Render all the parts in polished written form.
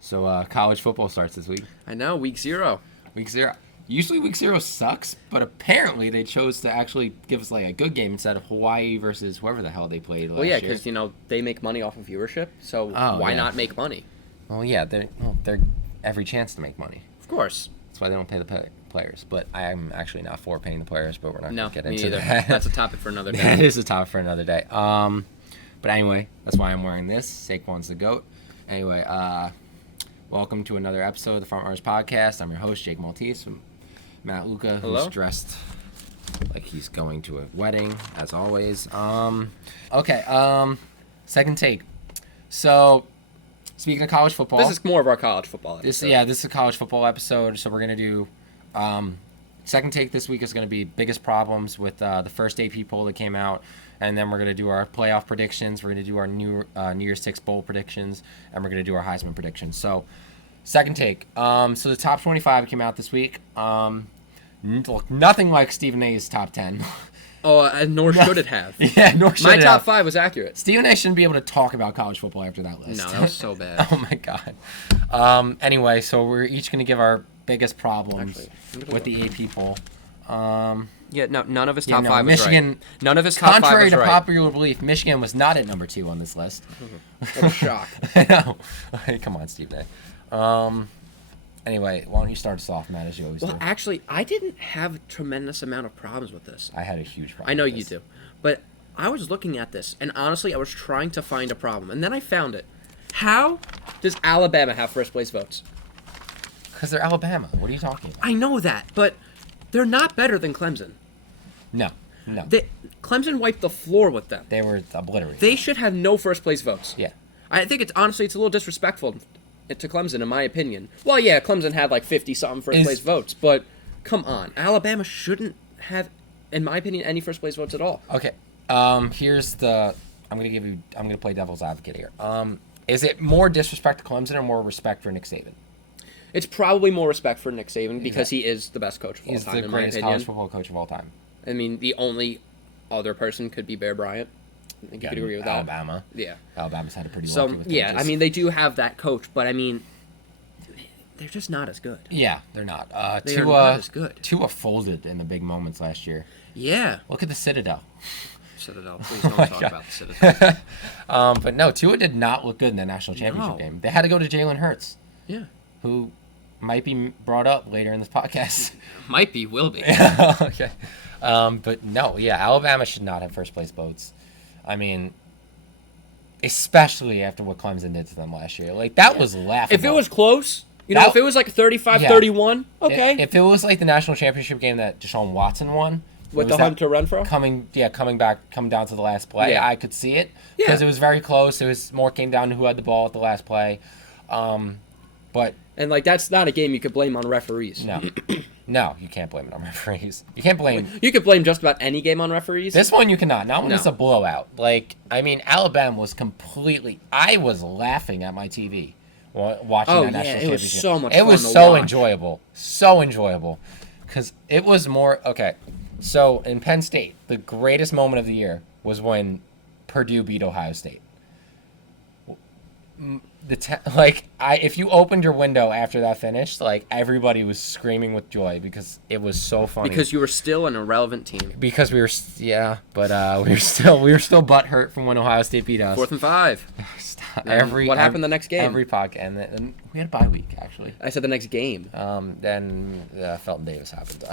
So college football starts this week. I know, week 0. Week 0. Usually week 0 sucks, but apparently they chose to actually give us like a good game instead of Hawaii versus whoever the hell they played last year. Well, yeah, because, they make money off of viewership, so why not make money? Well, yeah, they're every chance to make money. Of course. That's why they don't pay the players. But I'm actually not for paying the players, but we're not going to get into either. that. That's a topic for another day. That is a topic for another day. But anyway, that's why I'm wearing this. Saquon's the GOAT. Anyway, welcome to another episode of the Frontrunners Podcast. I'm your host, Jake Maltese, from Matt Luca, who's dressed like he's going to a wedding, as always. Second take. So, speaking of college football, this is more of our college football episode. This is a college football episode. So we're gonna do second take this week is gonna be biggest problems with the first AP poll that came out, and then we're gonna do our playoff predictions. We're gonna do our New Year's Six bowl predictions, and we're gonna do our Heisman predictions. So, second take. So the top 25 came out this week. Look, nothing like Stephen A's top 10. Oh, nor should it have. Yeah, nor should it have. My top 5 was accurate. Stephen A shouldn't be able to talk about college football after that list. No, that was so bad. Oh, my God. Anyway, so we're each going to give our biggest problems with the AP poll. None of his top 5 was Michigan, right. None of his top 5 was right. Contrary to popular belief, Michigan was not at number 2 on this list. What a shock. I know. Hey, come on, Stephen A. Anyway, why don't you start us off, Matt, as you always do? Well, actually, I didn't have a tremendous amount of problems with this. I had a huge problem. I know you do. But I was looking at this, and honestly, I was trying to find a problem. And then I found it. How does Alabama have first place votes? Because they're Alabama. What are you talking about? I know that, but they're not better than Clemson. No. Clemson wiped the floor with them. They were obliterated. They should have no first place votes. Yeah. I think it's a little disrespectful to Clemson, in my opinion. Well, yeah, Clemson had like 50-something first-place votes, but come on. Alabama shouldn't have, in my opinion, any first-place votes at all. Okay, here's the... I'm going to play devil's advocate here. Is it more disrespect to Clemson or more respect for Nick Saban? It's probably more respect for Nick Saban because he is the best coach of all time, in my opinion. He's the greatest college football coach of all time. I mean, the only other person could be Bear Bryant. I think you could agree with that. Alabama. Yeah. Alabama's had a pretty lucky with yeah, coaches. I mean, they do have that coach, but I mean, they're just not as good. Yeah, they're not. They are not as good. Tua folded in the big moments last year. Yeah. Look at the Citadel. Please don't talk about the Citadel. But no, Tua did not look good in the national championship game. They had to go to Jalen Hurts. Yeah. Who might be brought up later in this podcast. Might be, will be. Okay. But no, yeah, Alabama should not have first place votes. I mean, especially after what Clemson did to them last year. Like, that was laughable. If it was close, if it was like 35-31, okay. If it was like the national championship game that Deshaun Watson won. With the Hunter Renfrow? Coming down to the last play. Yeah. I could see it. Because it was very close. It was more came down to who had the ball at the last play. But... And, that's not a game you could blame on referees. No. No, you can't blame it on referees. You can't blame... You could blame just about any game on referees. This one you cannot. Not when it's a blowout. Alabama was completely... I was laughing at my TV watching that national championship. It was so much fun It was so enjoyable. So enjoyable. Because it was more... Okay, so in Penn State, the greatest moment of the year was when Purdue beat Ohio State. If you opened your window after that finished, everybody was screaming with joy because it was so funny. Because you were still an irrelevant team. Because we were, we were still butthurt from when Ohio State beat us. 4th and 5. What happened the next game? Every podcast, and we had a bye week actually. I said the next game. Then Felton Davis happened.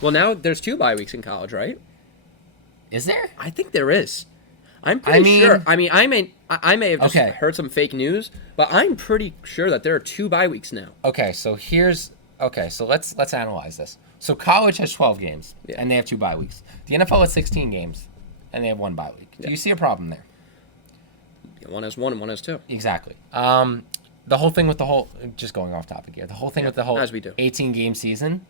Well, now there's 2 bye weeks in college, right? Is there? I think there is. I'm pretty sure. I mean, I may have just heard some fake news, but I'm pretty sure that there are 2 bye weeks now. Okay, so let's analyze this. So college has 12 games, and they have 2 bye weeks. The NFL has 16 games, and they have 1 bye week. Do you see a problem there? One has 1 and 1 has 2. Exactly. The whole thing with just going off topic here. The whole thing with the whole 18-game season,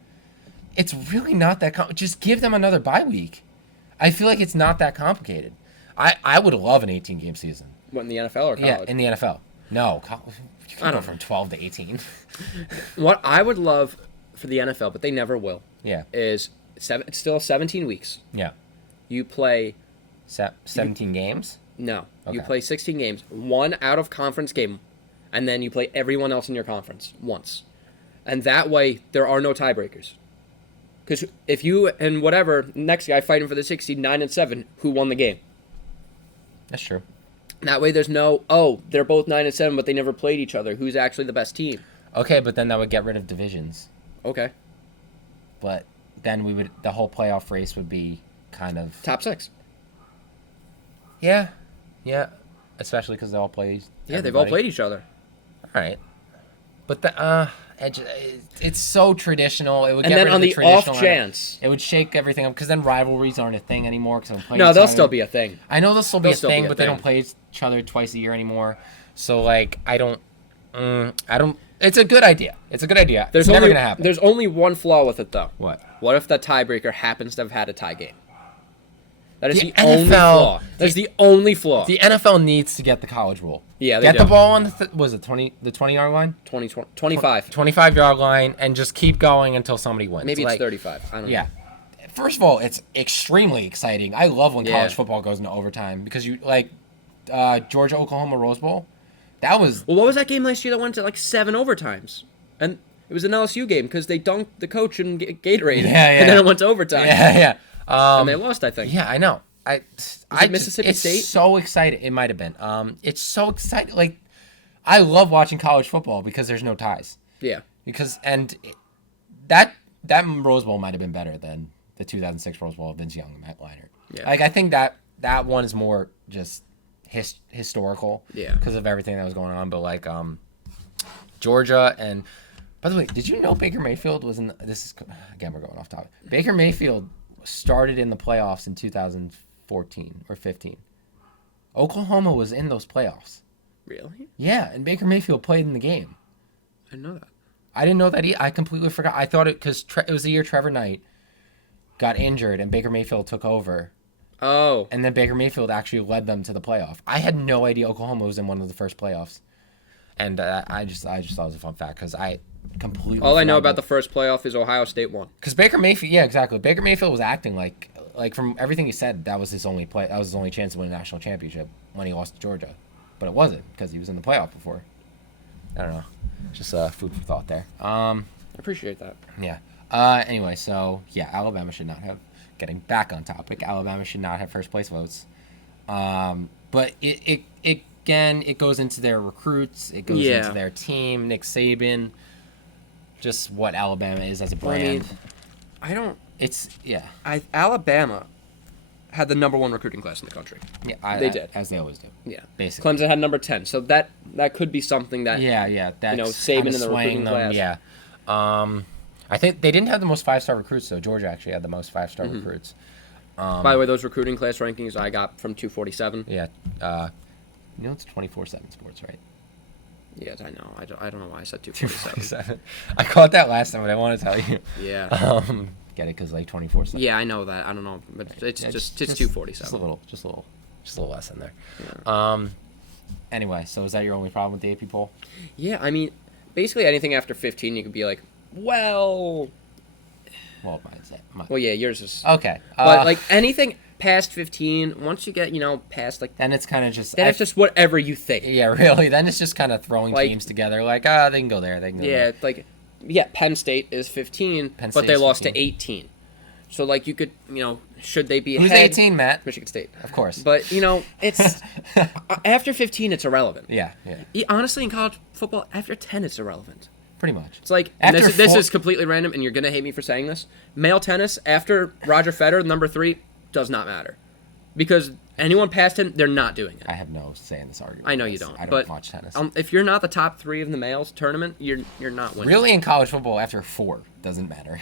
it's really not that just give them another bye week. I feel like it's not that complicated. I would love an 18-game season. What, in the NFL or college? Yeah, in the NFL. No, you can go from 12 to 18. What I would love for the NFL, but they never will, is it's still 17 weeks. Yeah. You play 17 games? no. You Okay. play 16 games, one out of conference game, and then you play everyone else in your conference once, and that way there are no tiebreakers. Because if you and whatever next guy fighting for the 69-7, who won the game? That's true. That way there's no they're both 9-7, but they never played each other. Who's actually the best team? Okay, but then that would get rid of divisions. Okay, But then the whole playoff race would be kind of... top 6. Yeah. Especially because they all play... Yeah, they've all played each other. All right. But it's so traditional. It would And get then rid on of the traditional off chance, it would shake everything up because then rivalries aren't a thing anymore. Cause no, they'll still be a thing. I know they'll still be a still be thing, a but they thing. don't play each other twice a year anymore. So like, I don't. It's a good idea. It's There's never only gonna happen. there's only one flaw with it though. What? What if the tiebreaker happens to have had a tie game? That is The the only NFL flaw. That's the only flaw. The NFL needs to get the college rule. Yeah, they get do. the ball on the 20-yard line, 25. 25-yard line, and just keep going until somebody wins. Maybe it's Like, 35. I don't Yeah. know. First of all, it's extremely exciting. I love when Yeah. college football goes into overtime because you like Georgia Oklahoma Rose Bowl. That was Well, what was that game last year that went to like 7 overtimes? And it was an LSU game because they dunked the coach in Gatorade. Yeah. And then it went to overtime. yeah. And they lost, I think. Yeah, I know. Mississippi it's State? So excited. It might have been. It's so exciting. Like, I love watching college football because there's no ties. Yeah. That Rose Bowl might have been better than the 2006 Rose Bowl of Vince Young and Matt Leinart. Yeah. Like, I think that one is more just historical. Yeah. Because of everything that was going on. But like, Georgia and, by the way, did you know Baker Mayfield was in? This is again, we're going off topic. Baker Mayfield started in the playoffs in 2014 or 15. Oklahoma was in those playoffs. Really? Yeah, and Baker Mayfield played in the game. I didn't know that. I didn't know that. I completely forgot. I thought it because it was the year Trevor Knight got injured and Baker Mayfield took over. Oh. And then Baker Mayfield actually led them to the playoff. I had no idea Oklahoma was in one of the first playoffs. And I just thought it was a fun fact because I completely All I know forgot about the first playoff is Ohio State won. Because Baker Mayfield, yeah, exactly. Baker Mayfield was acting like from everything he said, that was his only chance to win a national championship when he lost to Georgia, but it wasn't because he was in the playoff before. I don't know, just food for thought there. I appreciate that. Yeah. Anyway, so yeah, Alabama should not have. Getting back on topic, Alabama should not have first place votes. But it goes into their recruits. It goes into their team. Nick Saban. Just what Alabama is as a brand. Alabama had the number 1 recruiting class in the country. Yeah, they did, as they always do. Yeah, basically. Clemson had number 10, so that could be something that That's Saban in the recruiting class. Yeah, I think they didn't have the most 5-star recruits though. Georgia actually had the most 5-star recruits. By the way, those recruiting class rankings I got from 247. Yeah, it's 24/7 Sports, right? Yes, I know. I don't know why I said 247. I caught that last time, but I want to tell you. Yeah. Get it? Because like 24/7. Yeah, I know that. I don't know, but it's 247. Just a little less in there. Yeah. Anyway, so is that your only problem with the AP poll? Yeah, I mean, basically anything after 15, you could be like, well, Mine's it. well, yeah, yours is. Okay. But like anything past 15, once you get past like, then it's kind of just. then it's just whatever you think. Yeah, really. Then it's just kind of throwing Like, teams together. Like, they can go there. They can go there. Yeah, like, yeah, Penn State is 15, Penn but they State's lost 15. to 18. So like you could, should they be Who's ahead? 18, Matt? Michigan State. Of course. But it's after 15, it's irrelevant. Yeah. Honestly, in college football, after 10, it's irrelevant. Pretty much. It's like, and After this four- is completely random, and you're gonna hate me for saying this. Male tennis after Roger Federer, number 3, does not matter, because anyone past him, they're not doing it. I have no say in this argument. I know you don't. I don't but, watch tennis. If you're not the top 3 of the males tournament, you're not winning. Really, in college football, after 4 doesn't matter.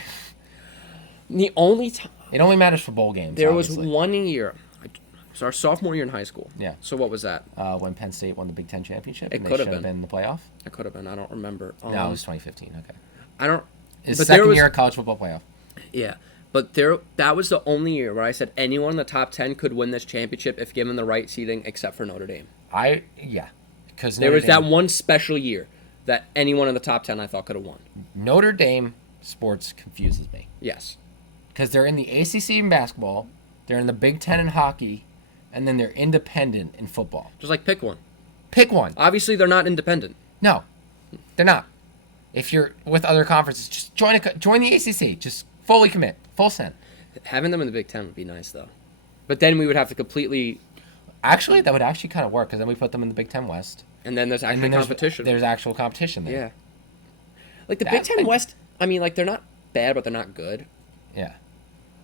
The only time It only matters for bowl games. there obviously. was 1 year, it's our sophomore year in high school. Yeah. So what was that? When Penn State won the Big Ten championship. It and could they have should been. in the playoff. It could have been. I don't remember. No, it was 2015. Okay. I don't. It's but second there was, year of college football playoff. Yeah, but that was the only year where I said anyone in the top 10 could win this championship if given the right seeding, except for Notre Dame. Because There was that one special year that anyone in the top 10 I thought could have won. Notre Dame sports confuses me Yes. because they're in the ACC in basketball, they're in the Big Ten in hockey, and then they're independent in football. Just like pick one. Pick one. Obviously, they're not independent. No, they're not. If you're with other conferences, just join the ACC. Just fully commit. Full send. Having them in the Big Ten would be nice, though. But then we would have to completely... Actually, that would actually kind of work, because then we put them in the Big Ten West. And then there's actually competition. There's actual competition there. Yeah. Like, the Big Ten West, I mean, like, they're not bad, but they're not good. Yeah.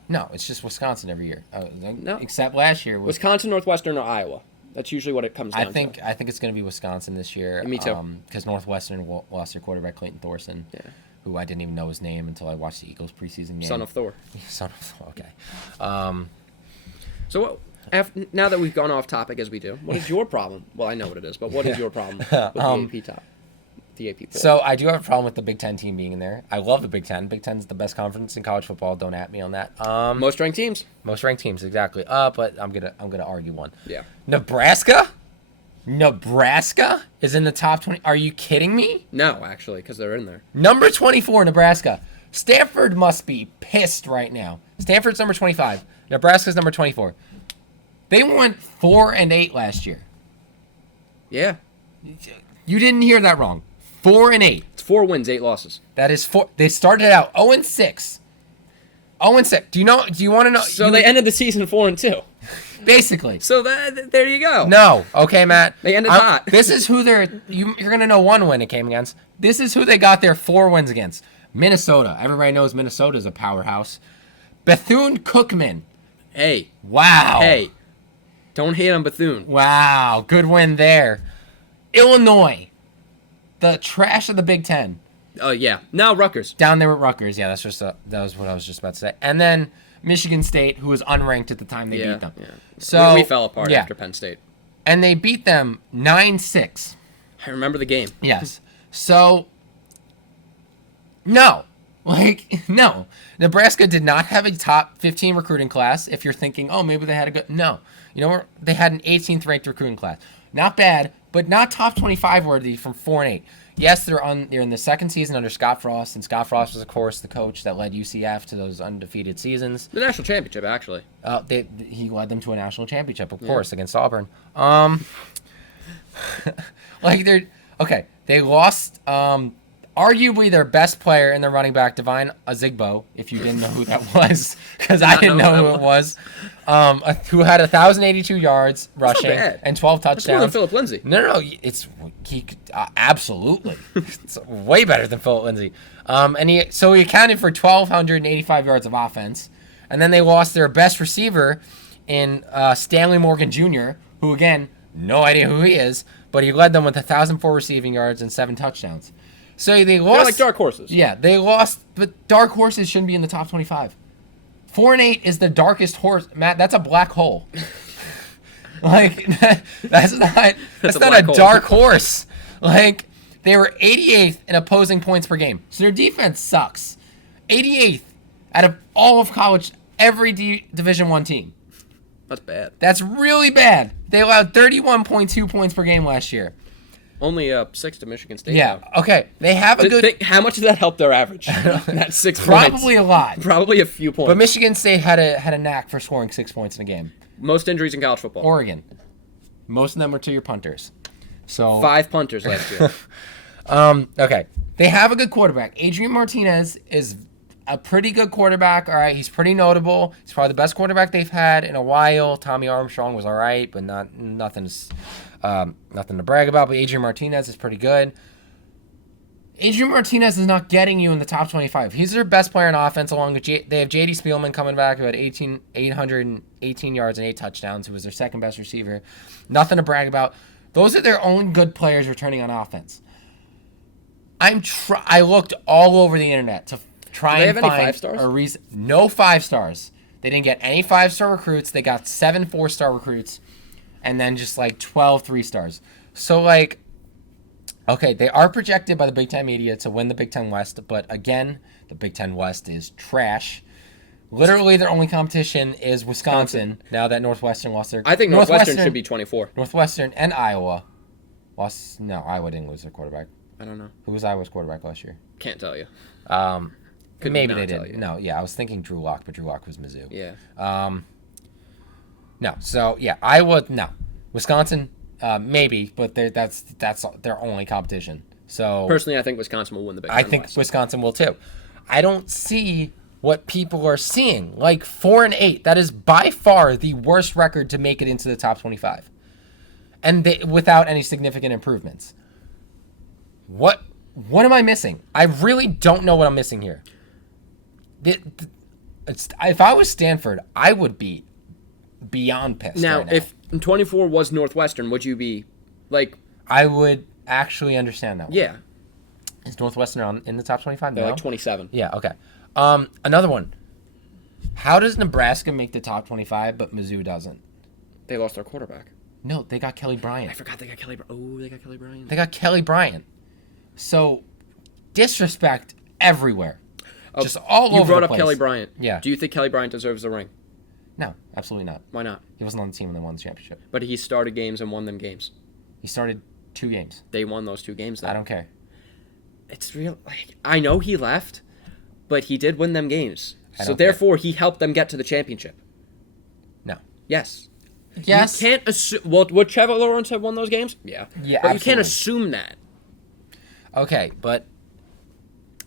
No, it's just Wisconsin every year. No. Except last year. Wisconsin, Northwestern, or Iowa. That's usually what it comes down to. I think it's going to be Wisconsin this year. Me too. Because Northwestern lost their quarterback, Clayton Thorson. Yeah. Who I didn't even know his name until I watched the Eagles preseason game. Son of Thor. Son of Thor, okay. So now that we've gone off topic as we do, what is your problem? Well, I know what it is, but what is your problem with the AP poll? So I do have a problem with the Big Ten team being in there. I love the Big Ten. Big Ten's the best conference in college football. Don't at me on that. Most ranked teams. Most ranked teams, exactly. But I'm gonna argue one. Yeah. Nebraska is in the top 20. Are you kidding me? No, actually, because they're in there. Number 24, Nebraska. Stanford must be pissed right now. Stanford's number 25. Nebraska's number 24. They went 4-8 last year. Yeah. You didn't hear that wrong. 4-8. It's 4 wins, 8 losses. That is 4. They started out 0-6. 0-6. Do you want to know? So they ended the season 4-2. Basically. So there you go. No. Okay, Matt. They ended hot. This is who you're going to know one win it came against. This is who they got their 4 wins against. Minnesota. Everybody knows Minnesota's a powerhouse. Bethune-Cookman. Hey. Wow. Hey. Don't hate on Bethune. Wow. Good win there. Illinois. The trash of the Big Ten. Oh, yeah. Now Rutgers. Down there with Rutgers. Yeah, that was what I was just about to say. And then Michigan State, who was unranked at the time they beat them. Yeah. So we fell apart after Penn State. And they beat them 9-6. I remember the game. Yes. So, no. No. Nebraska did not have a top 15 recruiting class. If you're thinking, oh, maybe they had a good... No. You know, they had an 18th ranked recruiting class. Not bad, but not top 25 worthy from 4-8. Yes, they're in the second season under Scott Frost, and Scott Frost was, of course, the coach that led UCF to those undefeated seasons. The national championship, actually. He led them to a national championship, of course, against Auburn. They lost arguably their best player in the running back, Divine Azigbo, if you didn't know who that was, because I didn't know who it was, who had 1,082 yards rushing and 12 touchdowns. That's more than Philip Lindsay. No, he absolutely. It's way better than Philip Lindsay. He accounted for 1,285 yards of offense, and then they lost their best receiver in Stanley Morgan Jr., who again, no idea who he is, but he led them with 1,004 receiving yards and 7 touchdowns. So they lost. They're like dark horses. Yeah, they lost, but dark horses shouldn't be in the top 25. 4-8 is the darkest horse, Matt. That's a black hole. That's not a dark horse. They were 88th in opposing points per game. So their defense sucks. 88th out of all of college, every Division I team. That's bad. That's really bad. They allowed 31.2 points per game last year. Only 6 to Michigan State. Yeah. Though. Okay. They have a good. How much did that help their average? That 6 Probably points. a lot. Probably a few points. But Michigan State had a knack for scoring 6 points in a game. Most injuries in college football. Oregon. Most of them were to your punters. So 5 punters last year. Okay. They have a good quarterback. Adrian Martinez is a pretty good quarterback. All right. He's pretty notable. He's probably the best quarterback they've had in a while. Tommy Armstrong was all right, but nothing to brag about. But Adrian Martinez is pretty good. Adrian Martinez is not getting you in the top 25. He's their best player on offense, along with they have J.D. Spielman coming back, who had 818 yards and 8 touchdowns, who was their second best receiver. Nothing to brag about. Those are their only good players returning on offense. I looked all over the internet to try and find a reason. No 5 stars. They didn't get any 5-star recruits. They got 7 4-star recruits, and then just 12 3-stars. So okay, they are projected by the Big Ten media to win the Big Ten West, but again, the Big Ten West is trash. Literally, their only competition is Wisconsin. Now that Northwestern lost their... I think Northwestern should be 24. Northwestern and Iowa lost... No, Iowa didn't lose their quarterback. I don't know. Who was Iowa's quarterback last year? Can't tell you. Maybe they did. No, yeah, I was thinking Drew Lock, but Drew Lock was Mizzou. Yeah. No. So yeah, Iowa. No. Wisconsin. Maybe, but that's their only competition. So Personally, I think Wisconsin will win the Big Ten I think West. Wisconsin will too. I don't see what people are seeing. Like 4-8, that is by far the worst record to make it into the top 25, and without any significant improvements. What am I missing? I really don't know what I'm missing here. If I was Stanford, I would be beyond pissed. Now, right now. if 24 was Northwestern, would you be like? I would actually understand that one. Yeah, Is Northwestern in the top 25? they're No. like 27. Yeah, okay. Another one. How does Nebraska make the top 25, but Mizzou doesn't? They lost their quarterback. No, they got Kelly I Bryant. forgot they got Kelly. Oh, they got Kelly Bryant. They got Kelly Bryant. So, disrespect everywhere. Just all over the place. You brought up Kelly Bryant. Yeah. Do you think Kelly Bryant deserves a ring? No, absolutely not. Why not? He wasn't on the team when they won the championship. But he started games and won them games. He started 2 games. They won those 2 games. Though. I don't care. It's real. Like, I know he left, but he did win them games. I So don't care. therefore, he helped them get to the championship. No. Yes. Yes. You can't assume. Well, would Trevor Lawrence have won those games? Yeah. Yeah, But you can't absolutely. assume that. Okay, but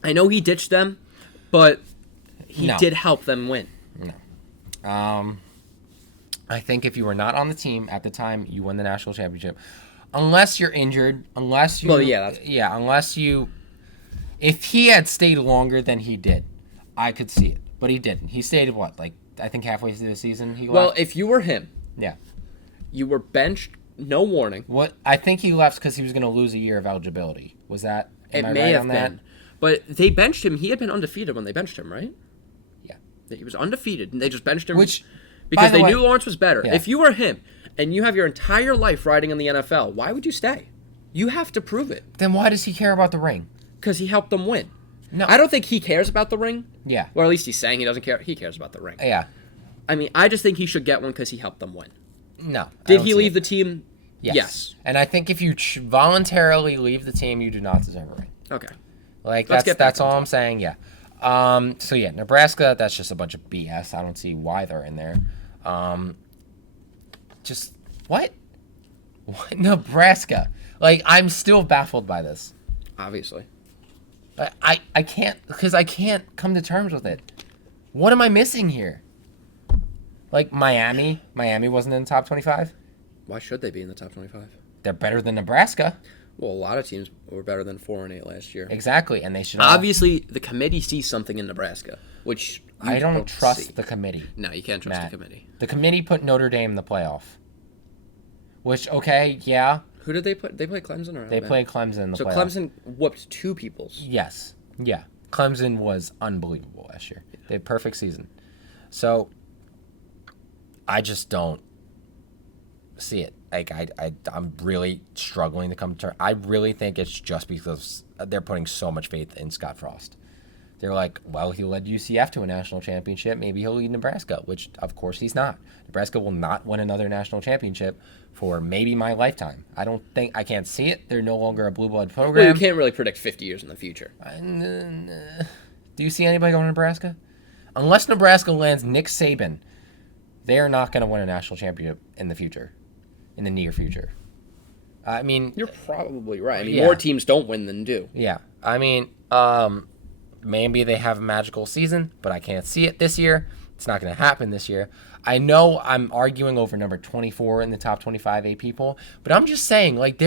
I know he ditched them, but he No. did help them win. I think if you were not on the team at the time, you won the national championship. Unless you're injured, unless you... Well, yeah, unless you... If he had stayed longer than he did, I could see it. But he didn't. He stayed, what, like, I think halfway through the season he left? Well, if you were him, Yeah. you were benched, no warning. What I think he left because he was going to lose a year of eligibility. Was that... It Am I may right have on that? been. But they benched him. He had been undefeated when they benched him, right? Yeah. He was undefeated, and they just benched him Which, because by the they way- knew Lawrence was better. Yeah. If you were him and you have your entire life riding in the NFL, why would you stay? You have to prove it Then why does he care about the ring? because he helped them win. No. I don't think he cares about the ring. Yeah. Or at least he's saying he doesn't care. He cares about the ring. Yeah. I mean, I just think he should get one because he helped them win. No. I Did don't he see leave it. the team? Yes. And I think if you voluntarily leave the team, you do not deserve a ring. Okay. Like Let's get back that's all on I'm saying. Yeah. So yeah, Nebraska. That's just a bunch of BS. I don't see why they're in there. Just what? What Nebraska? Like I'm still baffled by this. Obviously. I can't because I can't come to terms with it. What am I missing here? Like Miami wasn't in the top 25. Why should they be in the top 25? They're better than Nebraska. Well, a lot of teams were better than 4-8 last year. Exactly, and they should all- Obviously, the committee sees something in Nebraska, which I don't trust see. the committee. No, you can't trust Matt. the committee. The committee put Notre Dame in the playoff. Which, yeah, Who did they put? They played Clemson or they Alabama? played Clemson in the So playoff. Clemson whooped 2 peoples. Yes. Yeah. Clemson was unbelievable last year. They had a perfect season. So, I just don't see it. Like, I'm really struggling to come to terms. I really think it's just because they're putting so much faith in Scott Frost. They're like, well, he led UCF to a national championship. Maybe he'll lead Nebraska, which, of course, he's not. Nebraska will not win another national championship for maybe my lifetime. I can't see it. They're no longer a blue blood program. Well, you can't really predict 50 years in the future. Do you see anybody going to Nebraska? Unless Nebraska lands Nick Saban, they are not going to win a national championship in the future, in the near future. I mean, You're probably right. I mean, Yeah. more teams don't win than do. yeah. I mean, maybe they have a magical season, but I can't see it this year. It's not going to happen this year. I know I'm arguing over number 24 in the top 25 AP poll, but I'm just saying, like,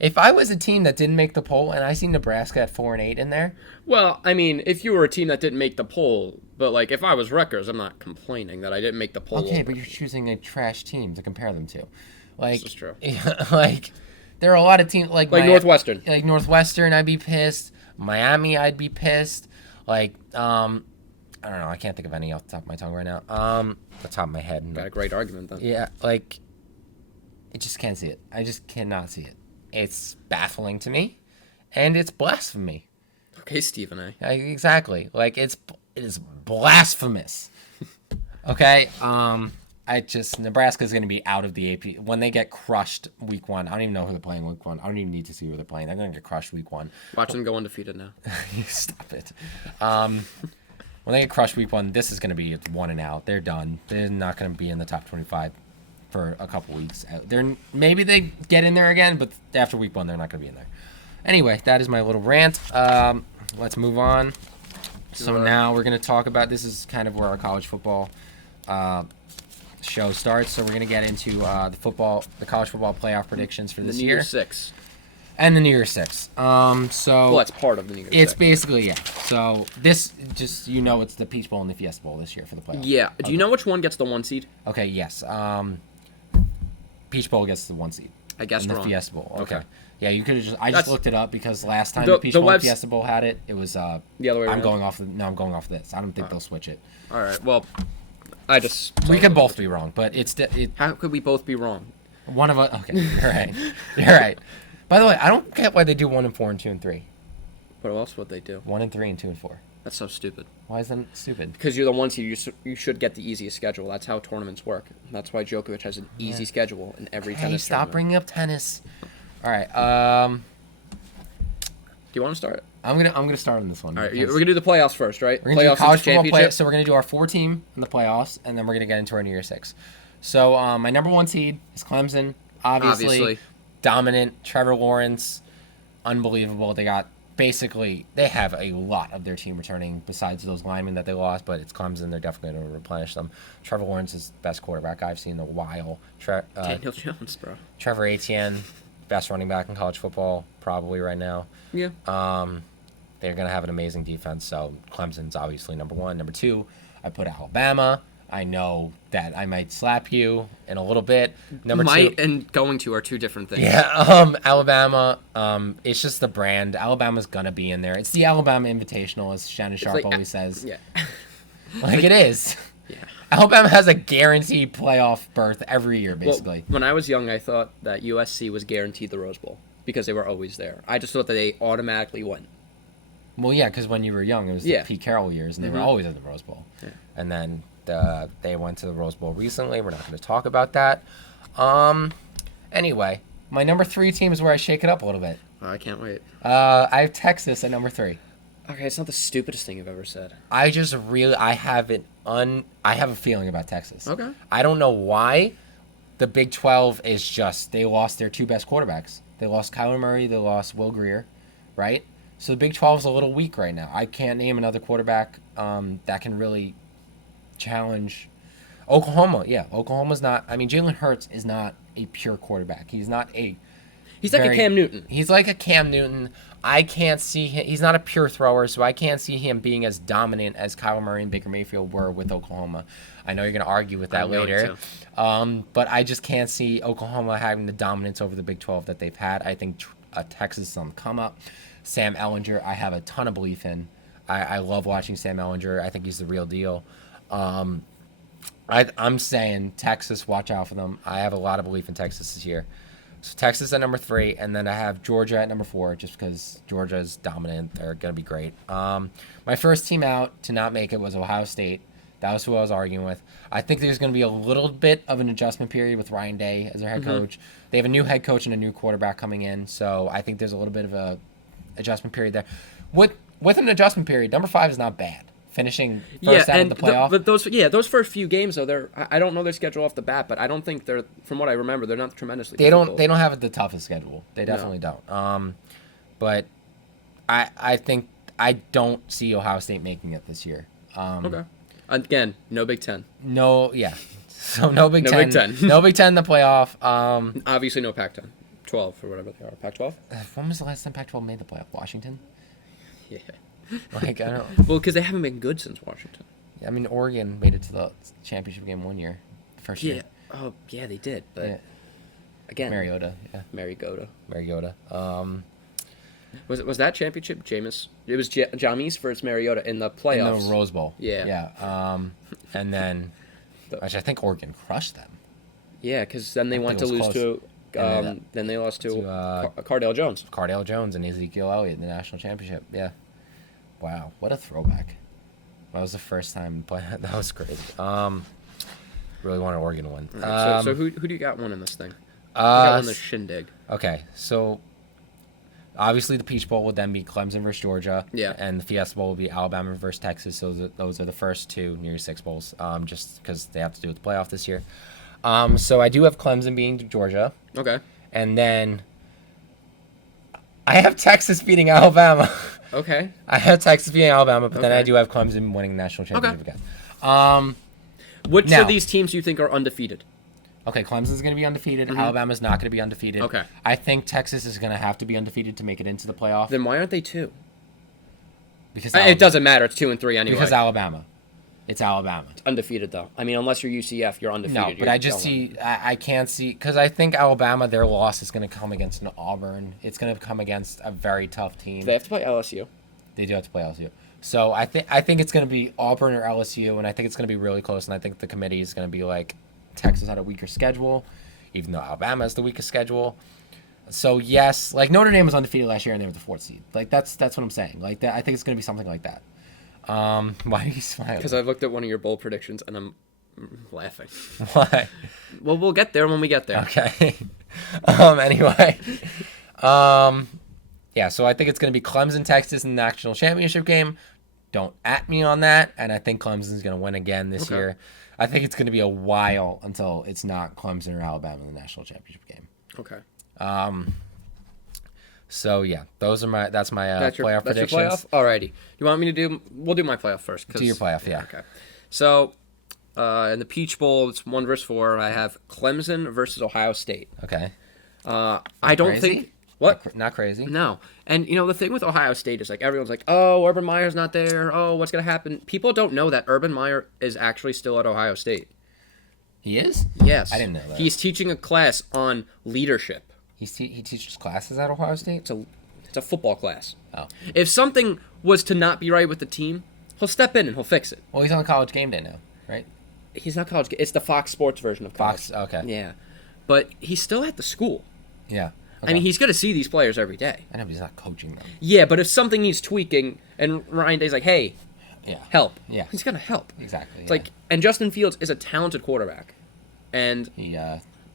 if I was a team that didn't make the poll and I see Nebraska at 4-8 in there, Well, I mean, if you were a team that didn't make the poll, but like if I was Rutgers, I'm not complaining that I didn't make the poll. okay, but you're choosing a trash team to compare them to. Like, This is true. Like, there are a lot of teams like Northwestern. Like Northwestern, I'd be pissed. Miami, I'd be pissed. Like, I don't know. I can't think of any off the top of my tongue right now. The top of my head. Got a great argument then. Yeah, like, I just can't see it. I just cannot see it. It's baffling to me, and it's blasphemy. Okay, Stephen A. Exactly. Like, it is blasphemous. Okay. Nebraska's going to be out of the AP when they get crushed week 1. I don't even know who they're playing week 1. I don't even need to see who they're playing. They're going to get crushed week 1. Watch them go undefeated now. Stop it. When they get crushed week 1, this is going to be 1 and out. They're done. They're not going to be in the top 25 for a couple weeks. Maybe they get in there again, but after week 1, they're not going to be in there. Anyway, that is my little rant. Let's move on. So now we're going to talk about, this is kind of where our college football show starts. So we're going to get into the college football playoff predictions for this year. The New Year's Six. And the New Year's Six. Well, that's part of the New Year's Six. It's basically, yeah. So this, just, it's the Peach Bowl and the Fiesta Bowl this year for the playoff. Yeah. Do you know which one gets the 1 seed? Okay, yes. Peach Bowl gets the 1 seed. I guessed wrong. The Fiesta Bowl. Okay. Okay. Yeah, you could have just. I just looked it up because last time the Peach Bowl and Fiesta Bowl had it, it was. The other way around. I'm going off this. I don't think they'll switch it. All right. Well, we can both be wrong, but How could we both be wrong? One of us. Okay, you're right. You're right. By the way, I don't get why they do 1 and 4 and 2 and 3. What else would they do? 1 and 3 and 2 and 4. That's so stupid. Why is that stupid? Because you're the 1 seed, you should get the easiest schedule. That's how tournaments work. That's why Djokovic has an easy schedule in every tennis stop tournament. bringing up tennis. All right. Do you want to start? I'm gonna start on this one. All right, we're gonna do the playoffs first, right? We're gonna do college football championship. So we're gonna do our 4-team in the playoffs, and then we're gonna get into our New Year's Six. So my number 1 seed is Clemson. Obviously. Dominant. Trevor Lawrence, unbelievable. They have a lot of their team returning besides those linemen that they lost, but it's Clemson. They're definitely going to replenish them. Trevor Lawrence is the best quarterback I've seen in a while. Daniel Jones, bro. Trevor Etienne, best running back in college football probably right now. Yeah. They're going to have an amazing defense, so Clemson's obviously number 1. Number 2, I put Alabama. I know that I might slap you in a little bit. Number 2 and going to are two different things. Yeah, Alabama. It's just the brand. Alabama's gonna be in there. It's the Alabama Invitational, as Shannon Sharp always says. Yeah. Like it is. Yeah. Alabama has a guaranteed playoff berth every year, basically. Well, when I was young, I thought that USC was guaranteed the Rose Bowl because they were always there. I just thought that they automatically went. Well, yeah, because when you were young, it was the Pete Carroll years, and they were always at the Rose Bowl. Yeah. And then they went to the Rose Bowl recently. We're not going to talk about that. Anyway, my number 3 team is where I shake it up a little bit. Oh, I can't wait. I have Texas at number 3. Okay, it's not the stupidest thing you've ever said. I have a feeling about Texas. Okay. I don't know why. The Big 12 is just, they lost their 2 best quarterbacks. They lost Kyler Murray, they lost Will Grier, right? So the Big 12 is a little weak right now. I can't name another quarterback that can really challenge Oklahoma. Yeah, Oklahoma's not. I mean, Jalen Hurts is not a pure quarterback. He's not a. He's like a Cam Newton. He's like a Cam Newton. I can't see him. He's not a pure thrower, so I can't see him being as dominant as Kyler Murray and Baker Mayfield were with Oklahoma. I know you're going to argue with that later, but I just can't see Oklahoma having the dominance over the Big 12 that they've had. I think Texas is on the come up. Sam Ehlinger, I have a ton of belief in. I love watching Sam Ehlinger. I think he's the real deal. I'm saying Texas, watch out for them. I have a lot of belief in Texas this year. So Texas at number 3, and then I have Georgia at number 4, just because Georgia is dominant. They're going to be great. My first team out to not make it was Ohio State. That was who I was arguing with. I think there's going to be a little bit of an adjustment period with Ryan Day as their head coach. They have a new head coach and a new quarterback coming in, so I think there's a little bit of a adjustment period there. With an adjustment period, number 5 is not bad. Finishing first out of the playoff. But those first few games though, I don't know their schedule off the bat, but I don't think they're, from what I remember, they're not tremendously difficult. They don't have the toughest schedule. They definitely don't. But I think I don't see Ohio State making it this year. Okay. Again, no Big Ten. No, yeah. So no Big Ten. Big Ten. No Big Ten in the playoff. Obviously no Pac-10. 12 or whatever they are. Pac-12? When was the last time Pac-12 made the playoff? Washington? Yeah. Like, I don't. Well, because they haven't been good since Washington. I mean, Oregon made it to the championship game one year, the first year. Oh, yeah, they did. But again, Mariota. Yeah. Mariota. Was that championship Jameis? It was Jameis versus Mariota in the playoffs. In the Rose Bowl. Yeah. Yeah. And then, which I think Oregon crushed them. Yeah, because then they went to lose to. Then they lost to Cardale Jones. Cardale Jones and Ezekiel Elliott in the national championship. Yeah. Wow, what a throwback. That was the first time playing. That was crazy. Really wanted Oregon to win. Right, so who do you got winning this thing? Who got winning the shindig? Okay, so obviously the Peach Bowl would then be Clemson versus Georgia. Yeah. And the Fiesta Bowl will be Alabama versus Texas. So those are the first 2 New Year's Six bowls, just because they have to do with the playoff this year. So I do have Clemson beating Georgia, Okay. and then I have Texas beating Alabama. Okay. I have Texas beating Alabama, but then I Okay. do have Clemson winning the national championship again. Which Now- of these teams do you think are undefeated? Okay, Clemson's going to be undefeated. Alabama's not going to be undefeated. Okay. I think Texas is going to have to be undefeated to make it into the playoff. Then why aren't they 2? Because It doesn't matter. It's 2 and 3 anyway. Because Alabama. It's Alabama. Undefeated though. I mean, unless you're UCF, you're undefeated. No, but You're I just going. see, I can't see, because I think Alabama, their loss is going to come against an Auburn. It's going to come against a very tough team. They have to play LSU. They do have to play LSU. So I think it's going to be Auburn or LSU, and I think it's going to be really close, and I think the committee is going to be like, Texas had a weaker schedule, even though Alabama has the weakest schedule. So yes, like Notre Dame was undefeated last year and they were the 4th seed. Like that's what I'm saying. Like that, I think it's going to be something like that. Why are you smiling? Because I looked at one of your bold predictions and I'm laughing. Why? Well, we'll get there when we get there. Okay. Anyway. Yeah, so I think it's going to be Clemson, Texas in the national championship game. Don't at me on that. And I think Clemson's going to win again this year. I think it's going to be a while until it's not Clemson or Alabama in the national championship game. Okay. So yeah, that's my playoff predictions. Your playoff? Alrighty. You want me to do? We'll do my playoff first. Do your playoff, yeah. Okay. So, in the Peach Bowl, it's 1 versus 4. I have Clemson versus Ohio State. Okay. I don't Crazy? think what. Not crazy. No. And, the thing with Ohio State is, like, everyone's like, oh, Urban Meyer's not there. Oh, what's going to happen? People don't know that Urban Meyer is actually still at Ohio State. He is? Yes. I didn't know that. He's teaching a class on leadership. He teaches classes at Ohio State? It's a football class. Oh. If something was to not be right with the team, he'll step in and he'll fix it. Well, he's on College Game Day now, right? He's not college. It's the Fox Sports version of college. Fox, okay. Yeah. But he's still at the school. Yeah. Okay. I mean, he's going to see these players every day. I know, but he's not coaching them. Yeah, but if something needs tweaking and Ryan Day's like, hey, Yeah. help. Yeah. He's going to help. Exactly. It's like, and Justin Fields is a talented quarterback. And He,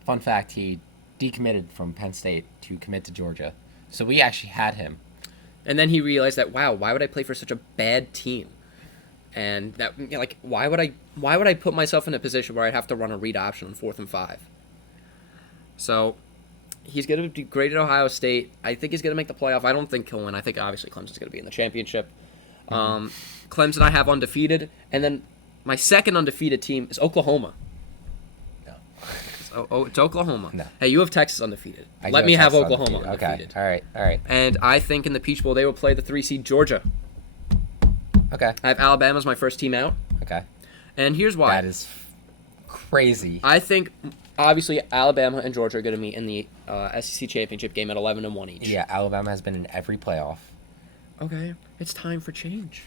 fun fact, he decommitted from Penn State to commit to Georgia. So we actually had him. and then he realized that, wow, why would I play for such a bad team? And that, why would I put myself in a position where I'd have to run a read option on 4th and 5? So he's going to be great at Ohio State. I think he's going to make the playoff. I don't think he'll win. I think obviously Clemson's going to be in the championship. Clemson I have undefeated, and then my second undefeated team is Oklahoma. No. It's Oklahoma. No. Hey, you have Texas undefeated. I Let do me have Texas Oklahoma undefeated. Okay. All right. And I think in the Peach Bowl they will play the 3 seed Georgia. Okay. I have Alabama as my first team out. Okay. And here's why. That is crazy. I think obviously Alabama and Georgia are going to meet in the SEC championship game at 11-1 each. Yeah, Alabama has been in every playoff. Okay, it's time for change.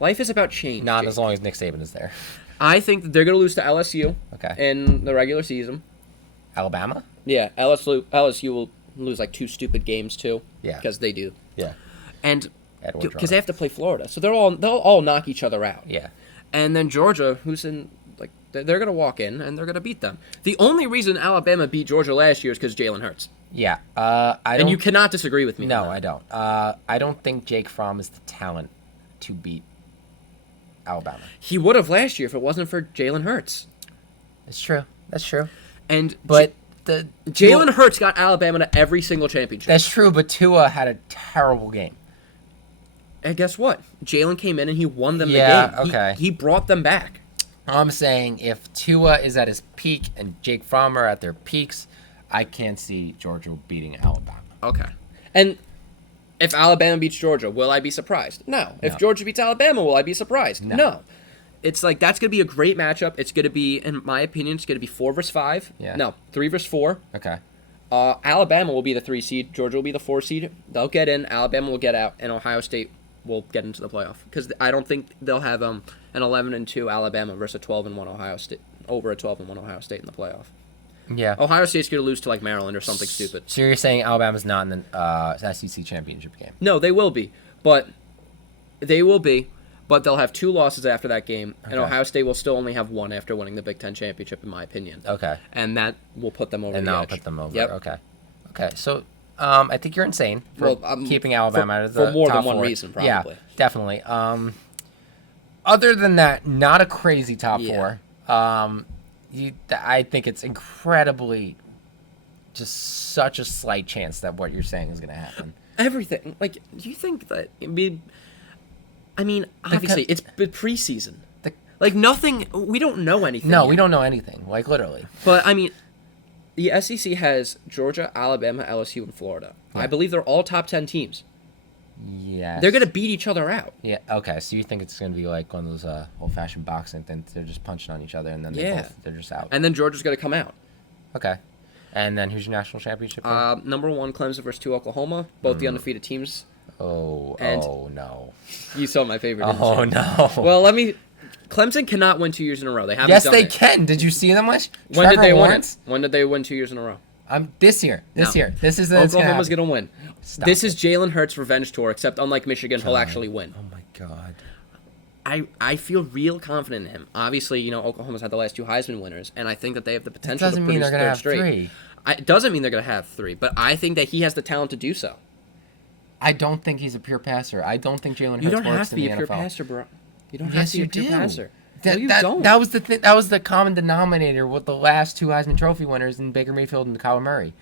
Life is about change. Not Jake. as long as Nick Saban is there. I think that they're going to lose to LSU. Okay. In the regular season. Alabama? Yeah, LSU will lose like 2 stupid games too. Yeah. Because they do. Yeah. And Edward because they have to play Florida, so they'll all knock each other out. Yeah. And then Georgia, who's in they're going to walk in and they're going to beat them. The only reason Alabama beat Georgia last year is because Jalen Hurts. Yeah. I don't. And you cannot disagree with me. No, on I that. don't. I don't think Jake Fromm is the talent to beat Alabama. He would have last year if it wasn't for Jalen Hurts. It's true. That's true. And But Jalen Hurts got Alabama to every single championship. That's true, but Tua had a terrible game. And guess what? Jalen came in and he won them Yeah, the game. okay. He brought them back. I'm saying if Tua is at his peak and Jake Fromm are at their peaks, I can't see Georgia beating Alabama. Okay. And if Alabama beats Georgia, will I be surprised? No. If No. Georgia beats Alabama, will I be surprised? No. It's like that's going to be a great matchup. It's going to be, in my opinion, it's going to be 4 versus 5. Yeah. No, 3 versus 4. Okay. Alabama will be the 3 seed. Georgia will be the 4 seed. They'll get in. Alabama will get out. And Ohio State will get into the playoff. Because I don't think they'll have an 11-2 Alabama versus a 12-1 Ohio State. Over a 12-1 Ohio State in the playoff. Yeah. Ohio State's going to lose to like Maryland or something stupid. So you're saying Alabama's not in the SEC championship game? No, they will be. But they'll have 2 losses after that game, and Okay. Ohio State will still only have 1 after winning the Big Ten championship, in my opinion. Okay. And that will put them over And the that'll edge. put them over. Yep. Okay. So I think you're insane for keeping Alabama out of the for more top than one 4. reason, probably. Yeah, definitely. Other than that, not a crazy top Yeah. 4. I think it's incredibly, just such a slight chance that what you're saying is going to happen. Everything. Like, do you think that? I mean, obviously, it's preseason. Like, nothing. We don't know anything. No, yet. we don't know anything. Like, literally. But I mean, the SEC has Georgia, Alabama, LSU, and Florida. Yeah. I believe they're all top 10 teams. Yes. They're gonna beat each other out. Yeah. Okay. So you think it's gonna be like one of those old-fashioned boxing things? They're just punching on each other, and then they're just out. And then Georgia's gonna come out. Okay. And then who's your national championship? Number 1, Clemson versus 2, Oklahoma. Both the undefeated teams. Oh no. You saw my favorite. Oh no. Well, Clemson cannot win 2 years in a row. They haven't. Yes, done they it. can. Did you see them? When did they win it? When did they win 2 years in a row? This year. This year. This is Oklahoma's gonna win. Stop this it. is Jalen Hurts' revenge tour, except unlike Michigan, he'll actually win. Oh my God. I feel real confident in him. Obviously, Oklahoma's had the last 2 Heisman winners, and I think that they have the potential to Doesn't mean produce they're gonna have straight. 3. It doesn't mean they're gonna have 3, but I think that he has the talent to do so. I don't think he's a pure passer. I don't think Jalen Hurts You don't works have to in be the a pure NFL. passer, bro. You don't have Yes, to be you a pure do. passer. That, No, you that, don't. that was the thing. That was the common denominator with the last 2 Heisman Trophy winners in Baker Mayfield and Kyler Murray.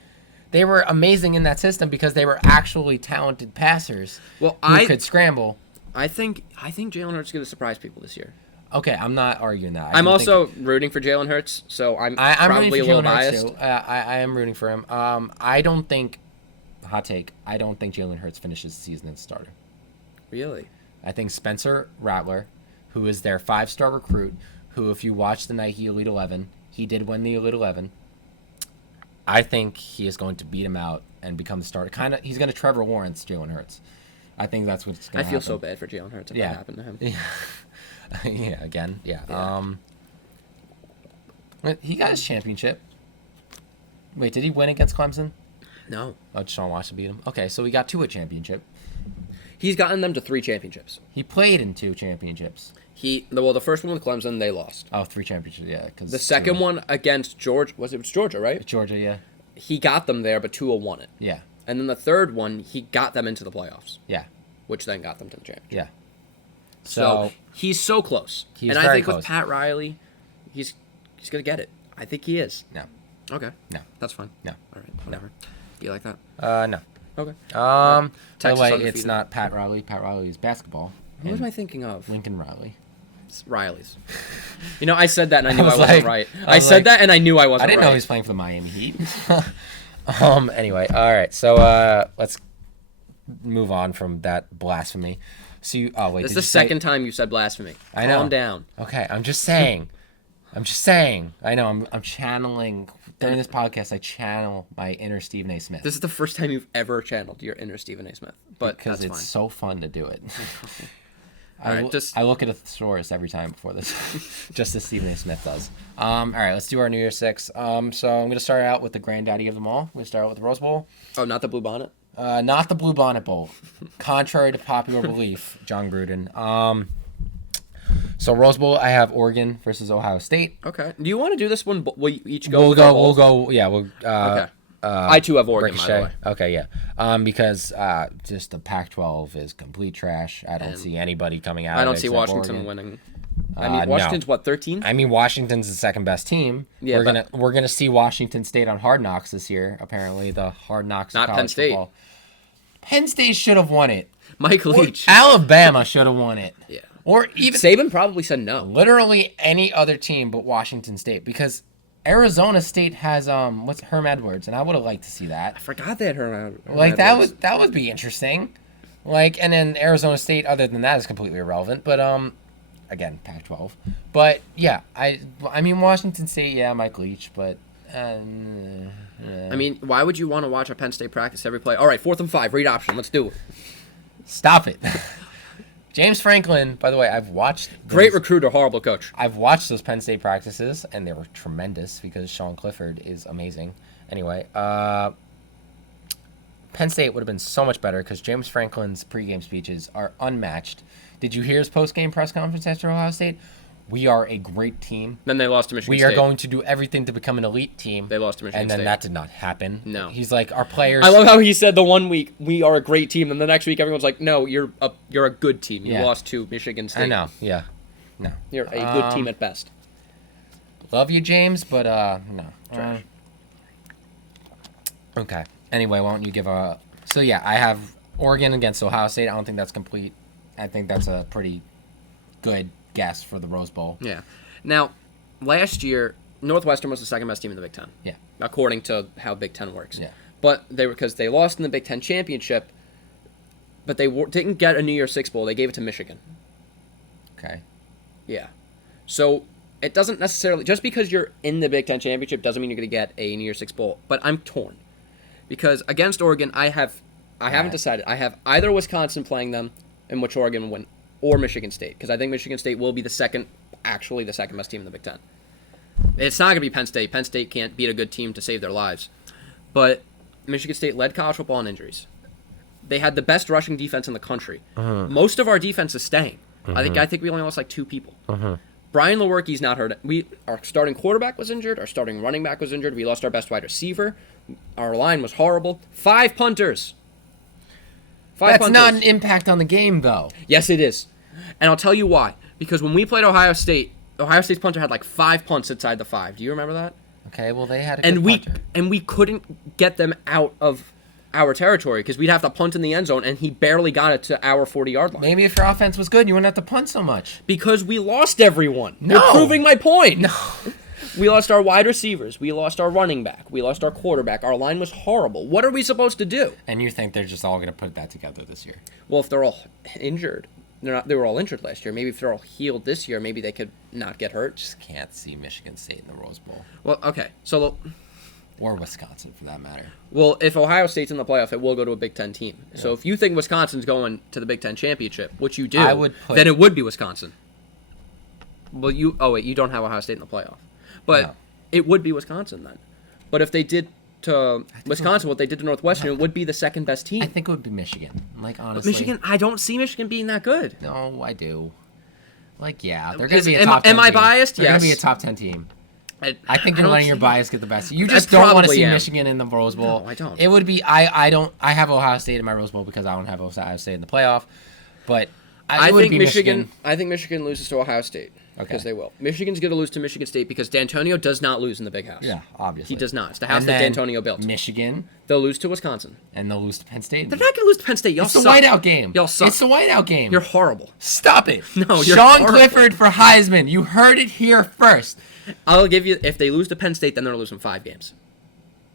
They were amazing in that system because they were actually talented passers who could scramble. I think Jalen Hurts is going to surprise people this year. Okay, I'm not arguing that. I'm also rooting for Jalen Hurts, so I'm probably a little biased. I am rooting for him. I don't think, hot take, I don't think Jalen Hurts finishes the season as a starter. Really? I think Spencer Rattler, who is their 5-star recruit, who if you watch the Nike Elite 11, he did win the Elite 11. I think he is going to beat him out and become the starter. He's going to Trevor Lawrence Jalen Hurts. I think that's what's going to happen. I feel so bad for Jalen Hurts if that happened to him. Yeah. Again. Yeah. He got his championship. Wait, did he win against Clemson? No. Oh, Deshaun Watson beat him. Okay, so we got to a championship. He's gotten them to 3 championships. He played in 2 championships. The first one with Clemson, they lost. Oh, 3 championships, yeah. The second one against Georgia, it was Georgia, right? Georgia, yeah. He got them there, but Tua won it. Yeah. And then the third one, he got them into the playoffs. Yeah. Which then got them to the championship. Yeah. So he's so close. He's I very think close. with Pat Riley, he's gonna get it. I think he is. No. Okay. No. That's fine. No. All right. Whatever. Be like that. No. Okay. By the Texas way, undefeated. it's not Pat Riley. Pat Riley is basketball. Who am I thinking of? Lincoln Riley. It's Riley's. I said that and I knew I wasn't like- right. I I was said like- that and I knew I wasn't I didn't right. know he was playing for the Miami Heat. Anyway, all right. So let's move on from that blasphemy. So This is the second time you said blasphemy. I know. Calm down. Okay, I'm just saying. I know. I'm channeling during this podcast. I channel my inner Stephen A. Smith. This is the first time you've ever channeled your inner Stephen A. Smith, but because that's it's fine. so fun to do it. All right, I look at a thesaurus every time before this, just as Stephen A. Smith does. All right, let's do our New Year's Six. So I'm going to start out with the granddaddy of them all. We're going to start out with the Rose Bowl. Oh, not the Blue Bonnet? Not the Blue Bonnet Bowl. Contrary to popular belief, John Gruden. So Rose Bowl, I have Oregon versus Ohio State. Okay. Do you want to do this one? We each go. We'll go. Yeah. Okay. I too have Oregon, by the way. Okay, yeah. Because just the Pac-12 is complete trash. I don't see anybody coming out. I don't of it see except Washington Oregon. winning. I mean, Washington's what, 13th? I mean, Washington's the second best team. Yeah, we're gonna see Washington State on Hard Knocks this year. Apparently, the Hard Knocks. Not of college Penn State. Football. Penn State should have won it. Mike Leach. Alabama should have won it. Yeah. Or even Saban probably said no. literally any other team but Washington State, because Arizona State has what's Herm Edwards, and I would have liked to see that. I forgot they had Herm Like Edwards. that would be interesting. Like, and then Arizona State, other than that, is completely irrelevant. But again, Pac-12. But yeah, I mean Washington State, yeah, Mike Leach, but. I mean, why would you want to watch a Penn State practice every play? All right, 4th and 5, read option. Let's do it. Stop it. James Franklin, by the way, I've watched. Great recruiter, horrible coach. I've watched those Penn State practices, and they were tremendous because Sean Clifford is amazing. Anyway, Penn State would have been so much better because James Franklin's pregame speeches are unmatched. Did you hear his postgame press conference after Ohio State? We are a great team. Then they lost to Michigan State. We are going to do everything to become an elite team. They lost to Michigan State. And then that did not happen. No. He's like, our players. I love how he said the one week, we are a great team, and the next week everyone's like, no, you're a good team. You lost to Michigan State. I know, yeah. No. You're a good team at best. Love you, James, but no. Trash. Okay. Anyway, why don't you give a... So, yeah, I have Oregon against Ohio State. I don't think that's complete. I think that's a pretty good guess for the Rose Bowl. Yeah. Now, last year, Northwestern was the second best team in the Big Ten. Yeah. According to how Big Ten works. Yeah. But because they lost in the Big Ten championship, but they didn't get a New Year's Six Bowl. They gave it to Michigan. Okay. Yeah. So it doesn't necessarily, just because you're in the Big Ten championship doesn't mean you're going to get a New Year's Six Bowl. But I'm torn. Because against Oregon, I haven't decided. I have either Wisconsin playing them, in which Oregon will win, or Michigan State. Because I think Michigan State will be the second best team in the Big Ten. It's not going to be Penn State. Penn State can't beat a good team to save their lives. But Michigan State led college football in injuries. They had the best rushing defense in the country. Most of our defense is staying. I think we only lost like 2 people. Brian Lewerke's not hurt. Our starting quarterback was injured. Our starting running back was injured. We lost our best wide receiver. Our line was horrible. 5 punters. That's not an impact on the game, though. Yes, it is. And I'll tell you why. Because when we played Ohio State's punter had like 5 punts inside the 5. Do you remember that? Okay, well, they had a good punter. And we couldn't get them out of our territory because we'd have to punt in the end zone, and he barely got it to our 40-yard line. Maybe if your offense was good, you wouldn't have to punt so much. Because we lost everyone. No. You're proving my point. No. We lost our wide receivers. We lost our running back. We lost our quarterback. Our line was horrible. What are we supposed to do? And you think they're just all going to put that together this year? Well, if they're all injured. They were all injured last year. Maybe if they're all healed this year, maybe they could not get hurt. Just can't see Michigan State in the Rose Bowl. Well, okay. So... Or Wisconsin, for that matter. Well, if Ohio State's in the playoff, it will go to a Big Ten team. Yeah. So if you think Wisconsin's going to the Big Ten championship, which you do, then it would be Wisconsin. Well, you don't have Ohio State in the playoff. But it would be Wisconsin then. But if they did to Wisconsin what they did to Northwestern, it would be the second best team. I think it would be Michigan. Like, honestly. But Michigan, I don't see Michigan being that good. No, I do. Like, yeah, they're going to be a top 10 team. Am I biased? They're yes. going to be a top 10 team. I think you're letting your bias get the best. You just don't want to see Michigan in the Rose Bowl. No, I don't. It would be I have Ohio State in my Rose Bowl because I don't have Ohio State in the playoff. But I think Michigan loses to Ohio State. Okay. Because they will. Michigan's going to lose to Michigan State because D'Antonio does not lose in the Big House. Yeah, obviously. He does not. It's the house that D'Antonio built. Michigan. They'll lose to Wisconsin. And they'll lose to Penn State. They're not going to lose to Penn State. Y'all suck. It's the whiteout game. Y'all suck. It's the whiteout game. You're horrible. Stop it. No, you're Sean horrible. Clifford for Heisman. You heard it here first. I'll give you, if they lose to Penn State, then they're losing 5 games.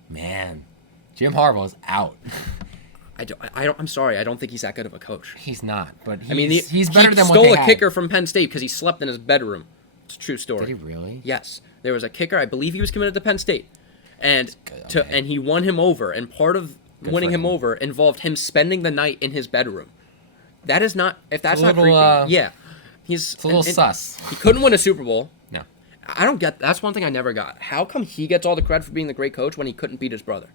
Man, Jim Harbaugh is out. I'm sorry. I don't think he's that good of a coach. He's not, but he's He better than what they stole a had. kicker from Penn State because he slept in his bedroom. It's a true story. Did he really? Yes. There was a kicker. I believe he was committed to Penn State. And okay. and he won him over. And part of winning him over involved him spending the night in his bedroom. That is not, if that's not creepy. Yeah. It's a little sus. He couldn't win a Super Bowl. No. I don't get, that's one thing I never got. How come he gets all the credit for being the great coach when he couldn't beat his brother?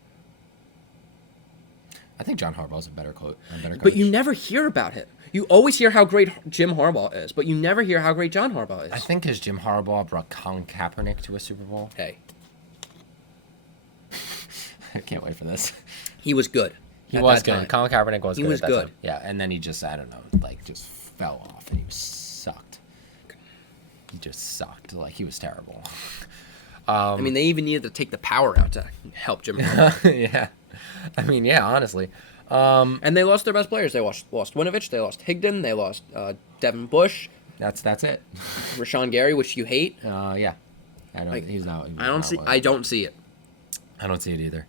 I think John Harbaugh's a better coach. But you never hear about him. You always hear how great Jim Harbaugh is, but you never hear how great John Harbaugh is. I think because Jim Harbaugh brought Colin Kaepernick to a Super Bowl. Hey. I can't wait for this. He was good. He was good. Colin Kaepernick was good. He was good. Yeah, and then he just, I don't know, like just fell off and he sucked. He just sucked. Like, he was terrible. I mean, they even needed to take the power out to help Jim Harbaugh. Yeah. I mean, yeah, honestly. And they lost their best players. They lost Winovich. They lost Higdon. They lost Devin Bush. That's it. Rashawn Gary, which you hate. Yeah. He's not. I don't see it. I don't see it either.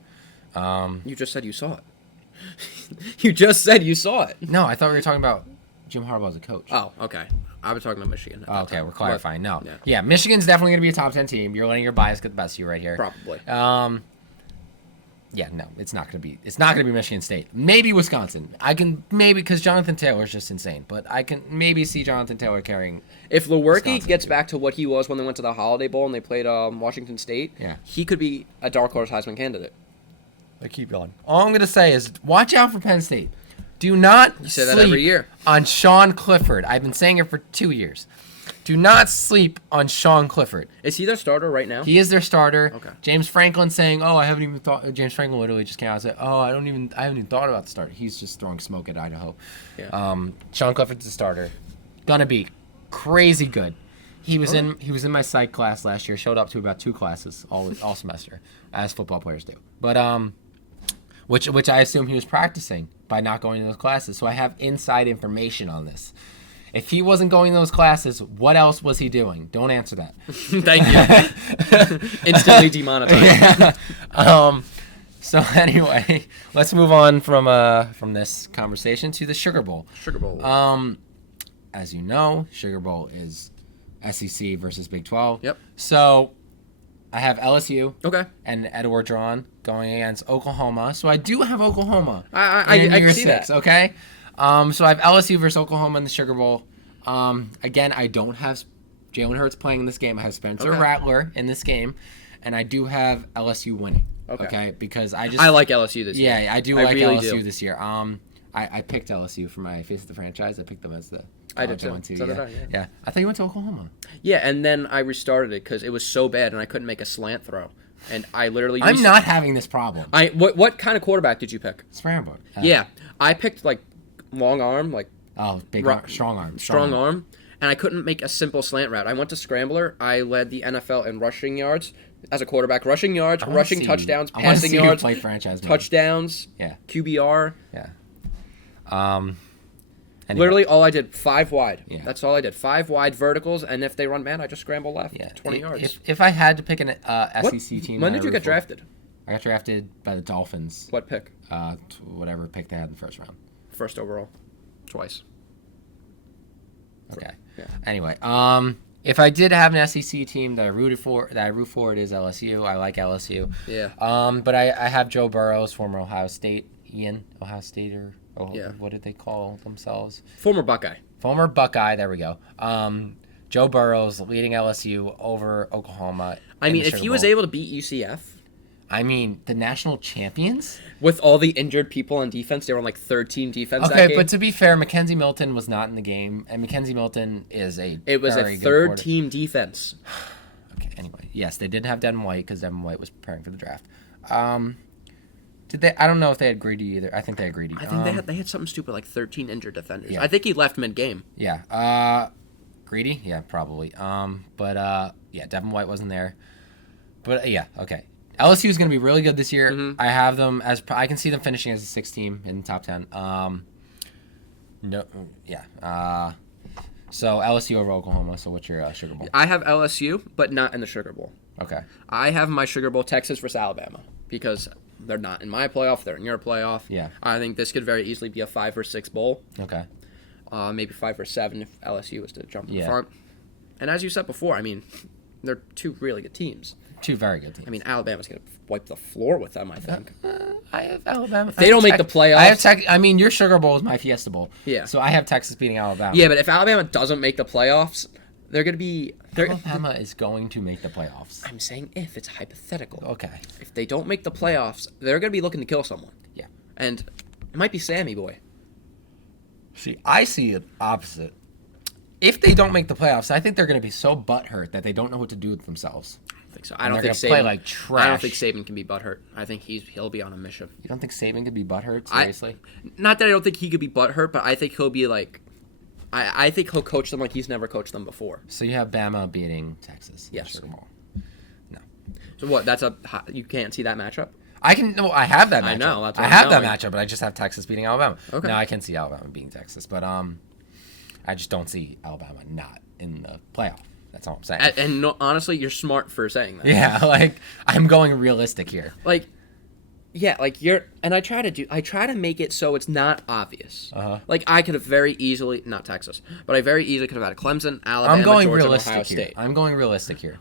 You just said you saw it. You just said you saw it. No, I thought we were talking about Jim Harbaugh as a coach. Oh, okay. I was talking about Michigan. Okay, we're clarifying. No. Yeah, Michigan's definitely going to be a top 10 team. You're letting your bias get the best of you right here. Probably. Yeah, no, it's not going to be. It's not going to be Michigan State. Maybe Wisconsin. I can because Jonathan Taylor's just insane. But I can maybe see Jonathan Taylor carrying. If Lewerke gets back to what he was when they went to the Holiday Bowl and they played Washington State, he could be a dark horse Heisman candidate. I keep going. All I'm going to say is watch out for Penn State. Do not say that every year on Sean Clifford. I've been saying it for 2 years. Do not sleep on Sean Clifford. Is he their starter right now? He is their starter. Okay. James Franklin saying, "Oh, I haven't even thought." James Franklin literally just came out and said, "Oh, I haven't even thought about the starter." He's just throwing smoke at Idaho. Yeah. Sean Clifford's the starter. Gonna be crazy good. He was in my psych class last year. Showed up to about 2 classes all semester, as football players do. But which I assume he was practicing by not going to those classes. So I have inside information on this. If he wasn't going to those classes, what else was he doing? Don't answer that. Thank you. Instantly demonetized. Yeah. So anyway, let's move on from this conversation to the Sugar Bowl. Sugar Bowl. As you know, Sugar Bowl is SEC versus Big 12. Yep. So I have LSU. Okay. And Edward Drawn going against Oklahoma. So I do have Oklahoma. I can see that. Okay. So I have LSU versus Oklahoma in the Sugar Bowl. Again, I don't have Jalen Hurts playing in this game. I have Spencer Rattler in this game, and I do have LSU winning. Okay. Because I like LSU this year. Yeah, I do like really LSU this year. I picked LSU for my Face of the Franchise. I picked them as the. I did too. So did I, yeah. I thought you went to Oklahoma. Yeah, and then I restarted it because it was so bad and I couldn't make a slant throw. And I literally. I'm not having this problem. What kind of quarterback did you pick? Scramble. Yeah, I picked like long arm, like. Oh, big strong arm. Strong arm. And I couldn't make a simple slant route. I went to scrambler. I led the NFL in rushing yards as a quarterback. Rushing yards, rushing touchdowns, passing yards, play franchise touchdowns, QBR. Yeah. Anyway. Literally all I did, 5 wide. Yeah. That's all I did. 5 wide verticals, and if they run man, I just scramble left. Yeah. 20 yards. If I had to pick an SEC team, when did you get drafted? I got drafted by the Dolphins. What pick? Whatever pick they had in the first round. First overall. Twice. Okay. Yeah. Anyway, if I did have an SEC team that I root for, it is LSU. I like LSU. Yeah. But I have Joe Burrows, former Ohio State, Ohio Stater. What did they call themselves? Former Buckeye. There we go. Joe Burrows leading LSU over Oklahoma. I mean, if he was able to beat UCF. I mean, the national champions? With all the injured people on defense, they were on like 13 defense that game. Okay, but to be fair, Mackenzie Milton was not in the game, and Mackenzie Milton is It was a third-team defense. Okay, anyway. Yes, they did have Devin White because Devin White was preparing for the draft. Did they? I don't know if they had Greedy either. I think they had Greedy. I think they had something stupid like 13 injured defenders. Yeah. I think he left mid-game. Yeah. Greedy? Yeah, probably. Devin White wasn't there. But yeah, okay. LSU is going to be really good this year. Mm-hmm. I have them I can see them finishing as a 6th team in the top 10. So LSU over Oklahoma. So what's your Sugar Bowl? I have LSU, but not in the Sugar Bowl. Okay. I have my Sugar Bowl Texas versus Alabama because they're not in my playoff. They're in your playoff. Yeah. I think this could very easily be a 5 or 6 bowl. Okay. Maybe 5 or 7 if LSU was to jump in front. And as you said before, I mean, they're 2 really good teams. 2 very good teams. I mean, Alabama's going to wipe the floor with them, I think. I have Alabama. If they don't make the playoffs. Your Sugar Bowl is my Fiesta Bowl. Yeah. So I have Texas beating Alabama. Yeah, but if Alabama doesn't make the playoffs, they're going to be... Alabama is going to make the playoffs. I'm saying if. It's hypothetical. Okay. If they don't make the playoffs, they're going to be looking to kill someone. Yeah. And it might be Sammy Boy. See, I see it opposite. If they don't make the playoffs, I think they're going to be so butthurt that they don't know what to do with themselves. I don't think so. I don't think Saban play like trash. I don't think Saban can be butthurt. I think he'll be on a mission. You don't think Saban could be butthurt? Seriously? Not that I don't think he could be butthurt, but I think he'll be like... I think he'll coach them like he's never coached them before. So you have Bama beating Texas. Yes. No. So what? You can't see that matchup? I can. No, I have that matchup. I know. That's what I have that matchup, but I just have Texas beating Alabama. Okay. Now I can see Alabama beating Texas, but I just don't see Alabama not in the playoff. That's all I'm saying. And no, honestly, you're smart for saying that. Yeah, I'm going realistic here. Yeah, and I try to make it so it's not obvious. Uh-huh. I could have very easily, not Texas, but I very easily could have had Clemson, Alabama, Georgia, and Ohio State. I'm going realistic here.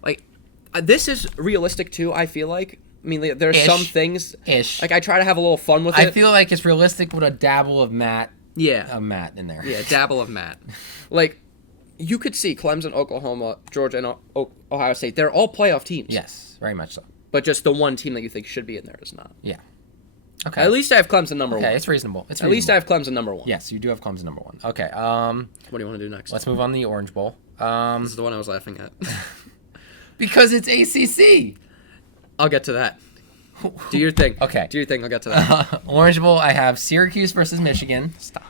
This is realistic too, I feel like. I mean, there's some things. Ish. I try to have a little fun with it. I feel like it's realistic with a dabble of Matt. Yeah. Matt in there. Yeah, dabble of Matt. You could see Clemson, Oklahoma, Georgia, and Ohio State. They're all playoff teams. Yes, very much so. But just the one team that you think should be in there is not. Yeah. Okay. At least I have Clemson number 1. Okay, it's reasonable. At least I have Clemson number 1. Yes, you do have Clemson number 1. Okay. What do you want to do next? Let's move on to the Orange Bowl. This is the one I was laughing at. Because it's ACC. I'll get to that. Do your thing. Okay. Do your thing. I'll get to that. Orange Bowl, I have Syracuse versus Michigan. Stop.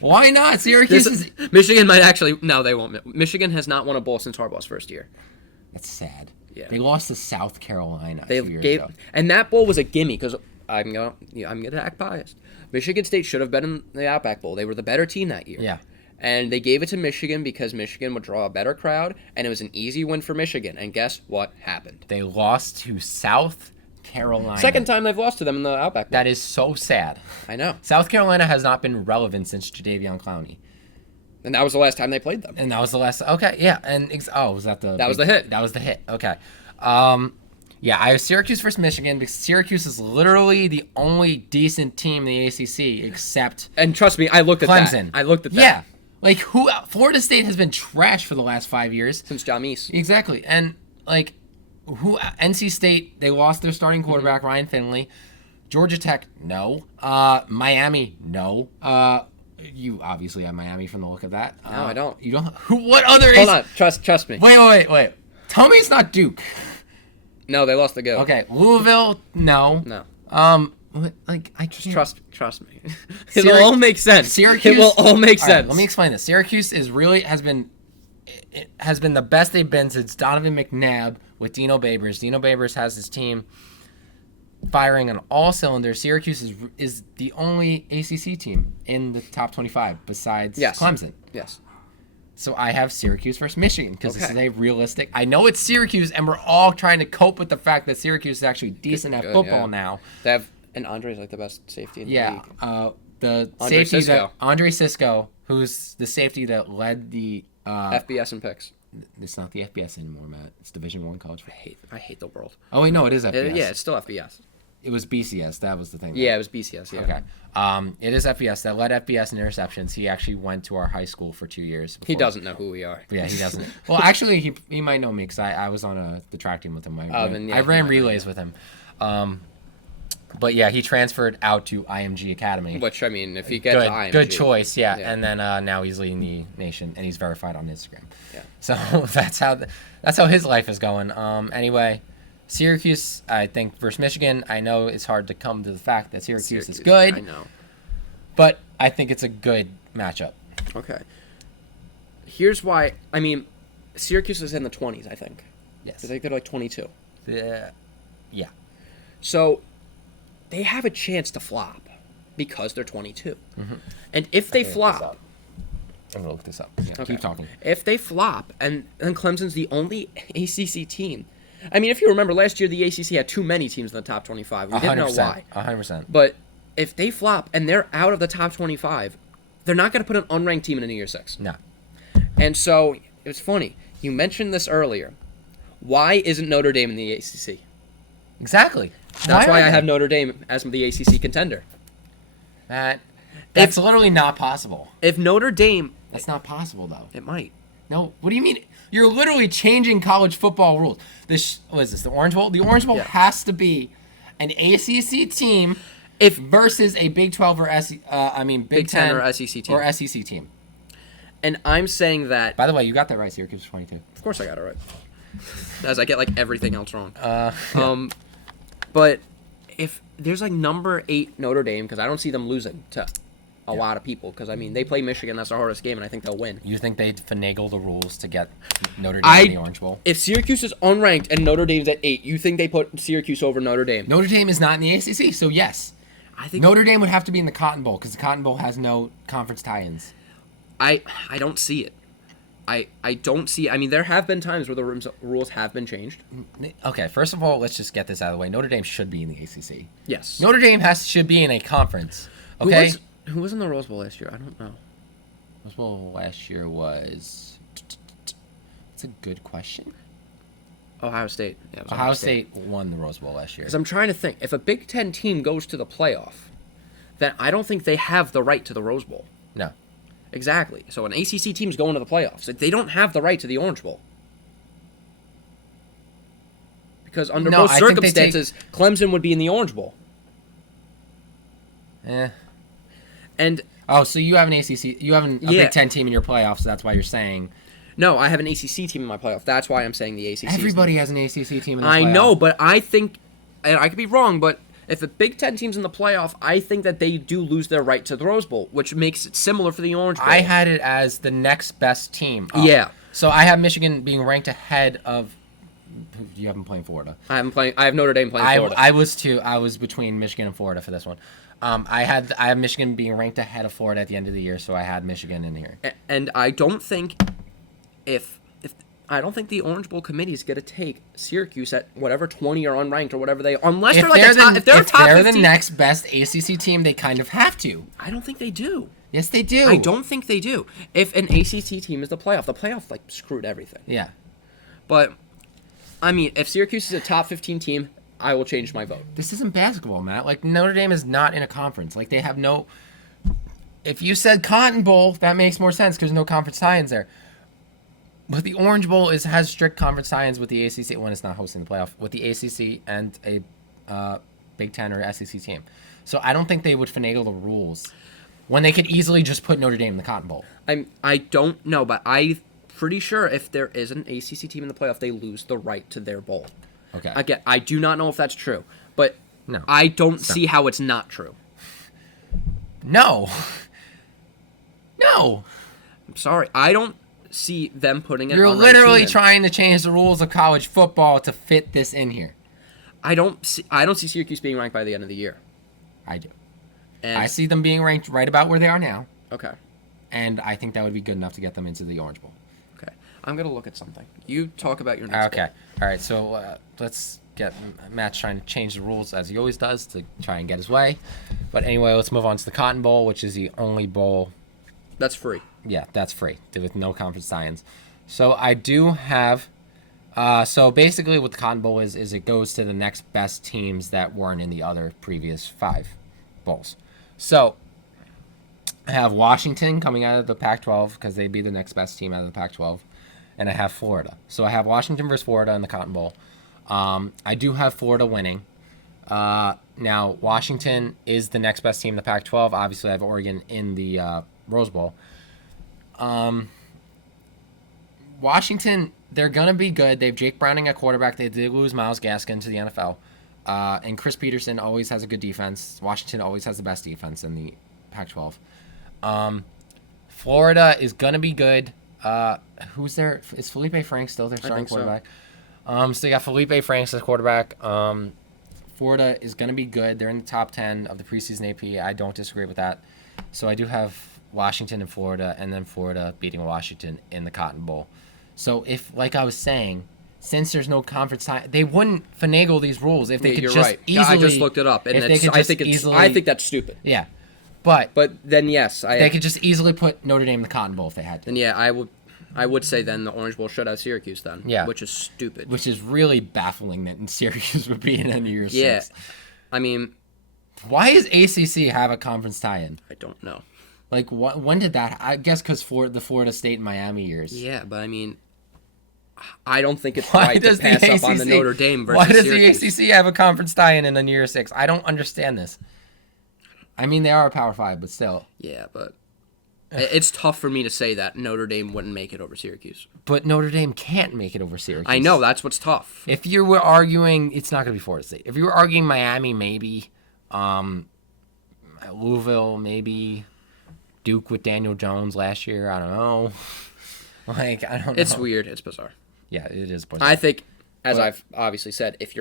Why not? Syracuse is... Michigan might actually... No, they won't. Michigan has not won a bowl since Harbaugh's first year. That's sad. Yeah. They lost to South Carolina 2 years ago. And that bowl was a gimme because I'm gonna act biased. Michigan State should have been in the Outback Bowl. They were the better team that year. Yeah. And they gave it to Michigan because Michigan would draw a better crowd, and it was an easy win for Michigan. And guess what happened? They lost to South Carolina. Second time they've lost to them in the Outback Bowl. That is so sad. I know. South Carolina has not been relevant since Jadeveon Clowney. And that was the last time they played them. And that was the last... Okay, yeah. And was that the... That was the hit. That was the hit. Okay. Yeah, I have Syracuse versus Michigan because Syracuse is literally the only decent team in the ACC except... And trust me, I looked at Clemson. that. I looked at that. Yeah. Like, Florida State has been trash for the last 5 years. Since Jamis. Exactly. And, like, NC State, they lost their starting quarterback, Ryan Finley. Georgia Tech, no. Miami, no. You obviously have Miami from the look of that. No, I don't. You don't? What other... Hold on. Trust me. Wait. Tell me it's not Duke. No, they lost the go. Okay. Louisville, no. No. Like, I can't... Trust me. It will all make sense. Syracuse... It will all make All right, sense. let me explain this. Syracuse has been the best they've been since Donovan McNabb with Dino Babers. Dino Babers has his team firing on all cylinders. Syracuse is the only ACC team in the top 25 besides Clemson. Yes. So I have Syracuse versus Michigan because this Okay. is a realistic... I know it's Syracuse, and we're all trying to cope with the fact that Syracuse is actually decent at football now. They have... And Andre's like the best safety in the league. The Andre safety Cisco. Andre Cisco, who's the safety that led the... FBS and picks. It's not the FBS anymore, Matt. It's Division I college football. I hate the world. Oh, wait, no, it is FBS. Yeah, it's still FBS. It was BCS. That was the thing. Yeah, it was BCS, yeah. Okay. It is FBS. That led FBS in interceptions. He actually went to our high school for 2 years. He doesn't know who we are. Yeah, he doesn't. Well, actually, he might know me because I was on the track team with him. I ran relays with him. But yeah, he transferred out to IMG Academy. Which, I mean, if he gets to IMG. Good choice, yeah. And then now he's leading the nation, and he's verified on Instagram. Yeah. So that's how his life is going. Anyway, Syracuse, I think, versus Michigan. I know it's hard to come to the fact that Syracuse is good. I know. But I think it's a good matchup. Okay. Here's why. I mean, Syracuse is in the 20s, I think. Yes. I think they're like 22. Yeah. So they have a chance to flop because they're 22. Mm-hmm. And if they flop... I'm going to look this up. Yeah, okay. Keep talking. If they flop, and Clemson's the only ACC team... I mean, if you remember, last year the ACC had too many teams in the top 25. We didn't know why. 100%. But if they flop and they're out of the top 25, they're not going to put an unranked team in a New Year's Six. No. And so, it was funny. You mentioned this earlier. Why isn't Notre Dame in the ACC? Exactly. That's why I have Notre Dame as the ACC contender. That's literally not possible. If Notre Dame... That's not possible, though. It might. No, what do you mean? You're literally changing college football rules. What is this, the Orange Bowl? The Orange Bowl has to be an ACC team versus a Big 12 or Big 10 or SEC team. Or SEC team. And I'm saying that... By the way, you got that right, Syracuse 22. Of course I got it right. As I get, like, everything else wrong. But if there's, like, number 8 Notre Dame, because I don't see them losing to a lot of people, because, I mean, they play Michigan. That's their hardest game, and I think they'll win. You think they'd finagle the rules to get Notre Dame in the Orange Bowl? If Syracuse is unranked and Notre Dame's at 8, you think they put Syracuse over Notre Dame? Notre Dame is not in the ACC, so yes. I think Notre Dame would have to be in the Cotton Bowl, because the Cotton Bowl has no conference tie-ins. I don't see it. I don't see... I mean, there have been times where the rules have been changed. Okay, first of all, let's just get this out of the way. Notre Dame should be in the ACC. Yes. Notre Dame should be in a conference. Okay? Who was in the Rose Bowl last year? I don't know. Rose Bowl last year was... That's a good question. Ohio State. Yeah, Ohio State won the Rose Bowl last year. Because I'm trying to think. If a Big Ten team goes to the playoff, then I don't think they have the right to the Rose Bowl. No. Exactly. So an ACC team's going to the playoffs. They don't have the right to the Orange Bowl. Because under most circumstances, Clemson would be in the Orange Bowl. And so you have an ACC, you have a Big Ten team in your playoffs, so that's why you're saying... No, I have an ACC team in my playoff. That's why I'm saying the ACC. Everybody has an ACC team in the playoff. I know, but I think, and I could be wrong, but If a Big Ten team's in the playoff, I think that they do lose their right to the Rose Bowl, which makes it similar for the Orange Bowl. I had it as the next best team up. Yeah. So I have Michigan being ranked ahead of. You have them playing Florida. I have Notre Dame playing Florida. I was too. I was between Michigan and Florida for this one. I have Michigan being ranked ahead of Florida at the end of the year, so I had Michigan in here. And I don't think I don't think the Orange Bowl committee is going to take Syracuse at whatever 20 or unranked or whatever they, unless they're like if they're top 15, the next best ACC team, they kind of have to. I don't think they do. Yes, they do. I don't think they do. If an ACC team is the playoff like screwed everything. Yeah. But I mean, if Syracuse is a top 15 team, I will change my vote. This isn't basketball, Matt. Like, Notre Dame is not in a conference. Like, they have no. If you said Cotton Bowl, that makes more sense because no conference tie-ins there. But the Orange Bowl has strict conference tie-ins with the ACC when it's not hosting the playoff, with the ACC and a Big Ten or SEC team. So I don't think they would finagle the rules when they could easily just put Notre Dame in the Cotton Bowl. I don't know, but I'm pretty sure if there is an ACC team in the playoff, they lose the right to their bowl. Okay. Again, I do not know if that's true, but no, I don't see how it's not true. No. No. I'm sorry. I don't see them putting it. You're literally trying to change the rules of college football to fit this in here. I don't see Syracuse being ranked by the end of the year. I do. And I see them being ranked right about where they are now. Okay. And I think that would be good enough to get them into the Orange Bowl. Okay. I'm going to look at something. You talk about your next Okay. All right. So let's get Matt's trying to change the rules as he always does to try and get his way. But anyway, let's move on to the Cotton Bowl, which is the only bowl. That's free. Yeah, that's free with no conference tie-ins. So I do have. So basically, what the Cotton Bowl is it goes to the next best teams that weren't in the other previous 5 bowls. So I have Washington coming out of the Pac-12 because they'd be the next best team out of the Pac-12, and I have Florida. So I have Washington versus Florida in the Cotton Bowl. I do have Florida winning. Now Washington is the next best team in the Pac-12. Obviously, I have Oregon in the Rose Bowl. Washington, they're going to be good. They have Jake Browning at quarterback. They did lose Myles Gaskin to the NFL. And Chris Peterson always has a good defense. Washington always has the best defense in the Pac-12. Florida is going to be good. Who's there? Is Felipe Franks still their starting quarterback? So you got Felipe Franks as quarterback. Florida is going to be good. They're in the top 10 of the preseason AP. I don't disagree with that. So I do have Washington and Florida, and then Florida beating Washington in the Cotton Bowl. So if, like I was saying, since there's no conference time, they wouldn't finagle these rules if they could just right. easily. I just looked it up, and I think that's stupid. Yeah, but then yes, they could just easily put Notre Dame in the Cotton Bowl if they had to. And yeah, I would say then the Orange Bowl should have Syracuse then. Yeah, which is stupid. Which is really baffling that Syracuse would be in any year 6. I mean, why does ACC have a conference tie-in? I don't know. Like, when did that? I guess because for the Florida State and Miami years. Yeah, but I mean, I don't think it's right to pass up on the Notre Dame versus Syracuse. Why does the ACC have a conference tie-in in the year 6? I don't understand this. I mean, they are a Power 5, but still. Yeah, but it's tough for me to say that Notre Dame wouldn't make it over Syracuse. But Notre Dame can't make it over Syracuse. I know, that's what's tough. If you were arguing, it's not going to be Florida State. If you were arguing Miami, maybe. Louisville, maybe. Duke with Daniel Jones last year, I don't know. I don't know. It's weird. It's bizarre. Yeah, it is bizarre. I think, I've obviously said, if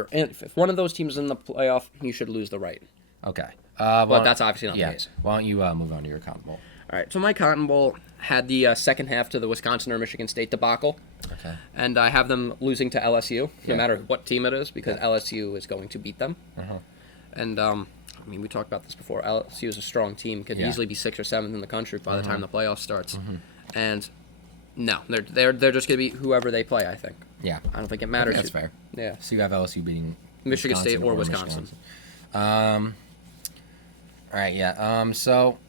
one of those teams is in the playoff, you should lose the right. Okay. But that's obviously not the case. Why don't you move on to your Cotton Bowl? All right. So my Cotton Bowl had the second half to the Wisconsin or Michigan State debacle. Okay. And I have them losing to LSU, no matter what team it is, because LSU is going to beat them. Uh-huh. And I mean, we talked about this before. LSU is a strong team; could easily be 6th or 7th in the country by the time the playoff starts. And no, they're just gonna be whoever they play. I think. Yeah. I don't think it matters. That's fair. Yeah. So you have LSU beating Michigan State or Wisconsin. All right. Yeah. So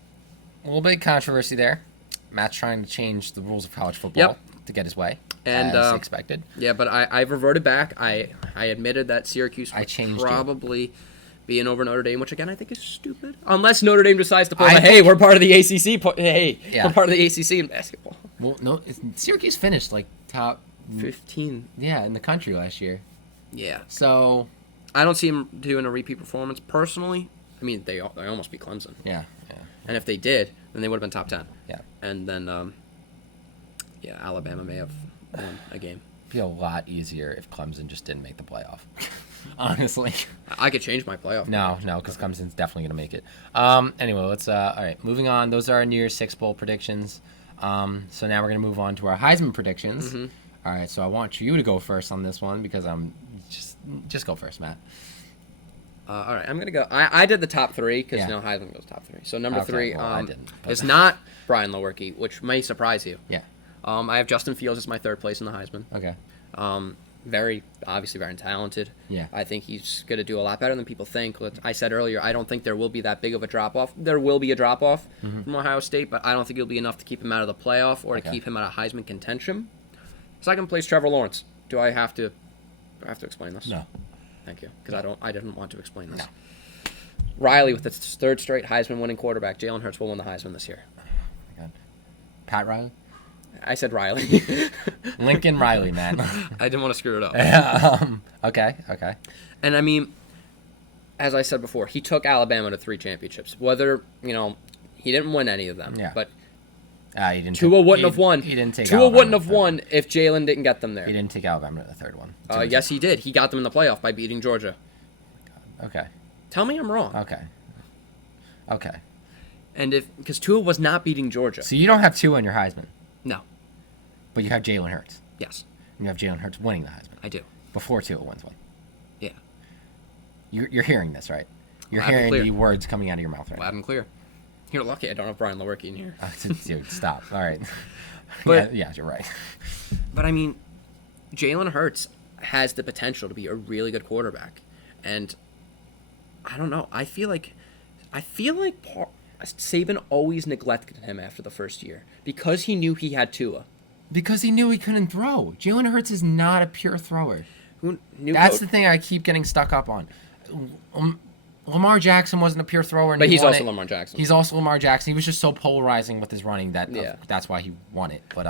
a little bit of controversy there. Matt's trying to change the rules of college football to get his way, and as expected. Yeah, but I've reverted back. I admitted that Syracuse would probably be in over Notre Dame, which again I think is stupid. Unless Notre Dame decides to pull hey, we're part of the ACC. We're part of the ACC in basketball. Well, no, Syracuse finished like top 15. Yeah, in the country last year. Yeah. So I don't see him doing a repeat performance personally. I mean, they almost beat Clemson. Yeah. And if they did, then they would have been top 10. Yeah. And then, Alabama may have won a game. It'd be a lot easier if Clemson just didn't make the playoff. Honestly. I could change my playoff. No, because Clemson's definitely going to make it. Anyway, let's, all right, moving on. Those are our New Year's Six Bowl predictions. So now we're going to move on to our Heisman predictions. Mm-hmm. All right, so I want you to go first on this one because I'm just go first, Matt. All right, I'm going to go. I did the top 3 because, Yeah. Heisman goes top 3. So number Okay, 3 well, I didn't, but- is not Brian Lewerke, which may surprise you. Yeah. I have Justin Fields as my 3rd place in the Heisman. Okay. Obviously very talented. Yeah. I think he's going to do a lot better than people think. I said earlier, I don't think there will be that big of a drop-off. There will be a drop-off from Ohio State, but I don't think it'll be enough to keep him out of the playoff or to keep him out of Heisman contention. 2nd place, Trevor Lawrence. Do I have to explain this? No. Thank you, because I didn't want to explain this. No. Riley with its 3rd straight Heisman winning quarterback. Jalen Hurts will win the Heisman this year. Oh my God. Pat Riley? I said Riley. Lincoln Riley, man. I didn't want to screw it up. Okay. And I mean, as I said before, he took Alabama to 3 championships. Whether, he didn't win any of them. Yeah. But He didn't Tua wouldn't have won. He didn't take Tua Alabama wouldn't to have the third won if Jalen didn't get them there. He didn't take Alabama to the 3rd one. Yes, he did. He got them in the playoff by beating Georgia. Okay. Tell me I'm wrong. Okay. And because Tua was not beating Georgia. So you don't have Tua in your Heisman, No. but you have Jalen Hurts. Yes, And you have Jalen Hurts winning the Heisman I do. before Tua wins one. Yeah. You're hearing this, right? You're Loud and hearing clear. the words coming out of your mouth right Loud and clear. You're lucky I don't have Brian Lewerke in here. now. Dude, stop. All right. But- yeah, you're right. But I mean, Jalen Hurts has the potential to be a really good quarterback, and I don't know. I feel like Saban always neglected him after the first year because he knew he had Tua. Because he knew he couldn't throw. Jalen Hurts is not a pure thrower. Who knew? That's the thing I keep getting stuck up on. Lamar Jackson wasn't a pure thrower. And But he he's won also it. Lamar Jackson. He's also Lamar Jackson. He was just so polarizing with his running that Yeah. that's why he won it. But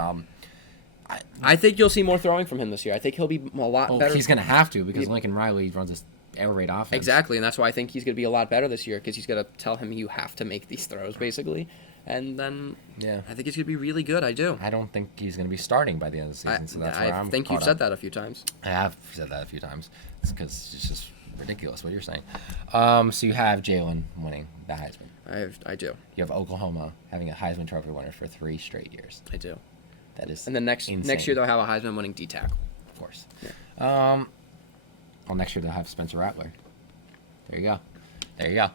I think you'll see more throwing from him this year. I think he'll be a lot better. he's going to have to because Lincoln Riley runs this air raid offense. Exactly, and that's why I think he's going to be a lot better this year because he's going to tell him you have to make these throws, basically. And then I think he's going to be really good. I do. I don't think he's going to be starting by the end of the season, so that's where I'm I think you've said that a few times. I have said that a few times. It's because it's just ridiculous what you're saying. So you have Jalen winning the Heisman. I do. You have Oklahoma having a Heisman Trophy winner for 3 straight years. I do. That is And then next insane. year they'll have a Heisman winning D tackle. Of course. Yeah. Well, next year they'll have Spencer Rattler. There you go.